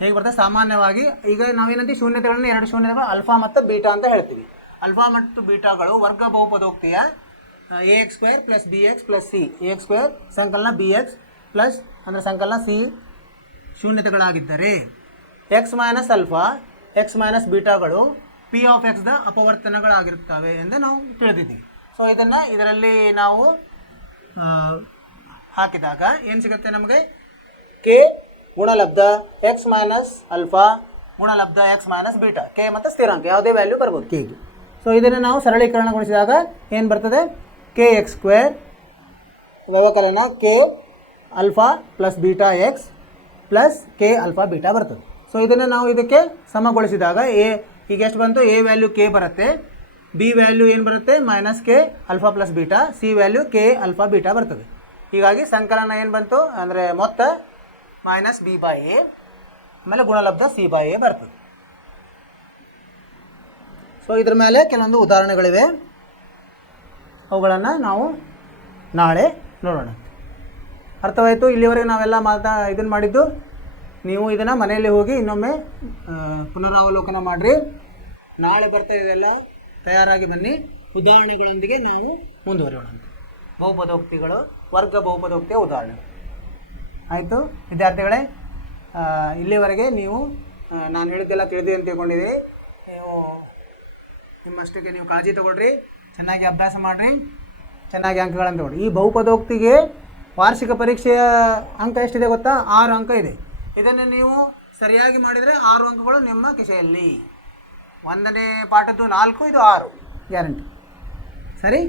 ಹೇಗೆ ಬರ್ತದೆ, ಸಾಮಾನ್ಯವಾಗಿ ಈಗ ನಾವೇನಂತೀವಿ ಶೂನ್ಯತೆಗಳನ್ನ 2 ಶೂನ್ಯತೆಗಳು ಅಲ್ಫಾ ಮತ್ತು ಬೀಟಾ ಅಂತ ಹೇಳ್ತೀವಿ. ಅಲ್ಫಾ ಮತ್ತು ಬೀಟಾಗಳು ವರ್ಗ ಬಹುಪದೋಕ್ತಿಯ ax² + bx + c. ax² ಸಂಕಲನ bx ಪ್ಲಸ್ ಅಂದರೆ ಸಂಕಲನ c ಶೂನ್ಯತೆಗಳಾಗಿದ್ದರೆ x - ಅಲ್ಫಾ x - ಬೀಟಾಗಳು p ಆಫ್ x ದ ಅಪವರ್ತನಗಳಾಗಿರುತ್ತವೆ ಎಂದು ನಾವು ತಿಳಿದಿದ್ದೀವಿ. ಸೊ ಇದನ್ನು ಇದರಲ್ಲಿ ನಾವು ಹಾಕಿದಾಗ ಏನು ಸಿಗುತ್ತೆ ನಮಗೆ, k ಗುಣಲಬ್ಧ x - ಅಲ್ಫಾ ಗುಣಲಬ್ಧ x - ಬೀಟಾ. k ಮತ್ತು ಸ್ಥಿರಾಂಕ ಯಾವುದೇ ವ್ಯಾಲ್ಯೂ ಬರ್ಬೋದು kಗೆ. ಸೊ ಇದನ್ನು ನಾವು ಸರಳೀಕರಣಗೊಳಿಸಿದಾಗ ಏನು ಬರ್ತದೆ, kx² ವ್ಯವಕಲನ k alpha plus beta X plus K alpha beta ಬರ್ತದೆ. ಸೊ ಇದನ್ನು ನಾವು ಇದಕ್ಕೆ ಸಮಗೊಳಿಸಿದಾಗ ಈಗ ಎಷ್ಟು ಬಂತು, a ವ್ಯಾಲ್ಯೂ k ಬರುತ್ತೆ, b ವ್ಯಾಲ್ಯೂ ಏನು ಬರುತ್ತೆ -k alpha plus beta, c value k alpha beta ಬರ್ತದೆ. ಹೀಗಾಗಿ ಸಂಕಲನ ಏನು ಬಂತು ಅಂದರೆ ಮೊತ್ತ -b/a ಆಮೇಲೆ ಗುಣಲಬ್ಧ c/a ಬರ್ತದೆ. ಸೊ ಇದ್ರ ಮೇಲೆ ಕೆಲವೊಂದು ಉದಾಹರಣೆಗಳಿವೆ, ಅವುಗಳನ್ನು ನಾವು ನಾಳೆ ನೋಡೋಣ. ಅರ್ಥವಾಯಿತು? ಇಲ್ಲಿವರೆಗೆ ನಾವೆಲ್ಲ ಇದನ್ನು ಮಾಡಿದ್ದು, ನೀವು ಇದನ್ನು ಮನೆಯಲ್ಲಿ ಹೋಗಿ ಇನ್ನೊಮ್ಮೆ ಪುನರಾವಲೋಕನ ಮಾಡಿರಿ. ನಾಳೆ ಬರ್ತಾ ಇದೆಲ್ಲ ತಯಾರಾಗಿ ಬನ್ನಿ. ಉದಾಹರಣೆಗಳೊಂದಿಗೆ ನಾವು ಮುಂದುವರಿಯೋಣ. ಬಹುಪದೋಕ್ತಿಗಳು, ವರ್ಗ ಬಹುಪದೋಕ್ತಿಯ ಉದಾಹರಣೆ. ಆಯಿತು ವಿದ್ಯಾರ್ಥಿಗಳೇ, ಇಲ್ಲಿವರೆಗೆ ನೀವು ನಾನು ಹೇಳಿದ್ದೆಲ್ಲ ತಿಳಿದಿ ಅಂತ ತಿಳ್ಕೊಂಡಿದ್ದೀರಿ. ನೀವು ನಿಮ್ಮಷ್ಟಕ್ಕೆ ನೀವು ಕಾಳಜಿ ತಗೊಳ್ರಿ, ಚೆನ್ನಾಗಿ ಅಭ್ಯಾಸ ಮಾಡಿರಿ, ಚೆನ್ನಾಗಿ ಅಂಕಗಳನ್ನು ತಗೊಳ್ಳಿ. ಈ ಬಹುಪದೋಕ್ತಿಗೆ ವಾರ್ಷಿಕ ಪರೀಕ್ಷೆಯ ಅಂಕ ಎಷ್ಟಿದೆ ಗೊತ್ತಾ? 6 ಅಂಕ ಇದೆ. ಇದನ್ನು ನೀವು ಸರಿಯಾಗಿ ಮಾಡಿದರೆ 6 ಅಂಕಗಳು ನಿಮ್ಮ ಕಿಸೆಯಲ್ಲಿ. 1ನೇ ಪಾಠದ್ದು 4, ಇದು 6 ಗ್ಯಾರಂಟಿ. ಸರಿ.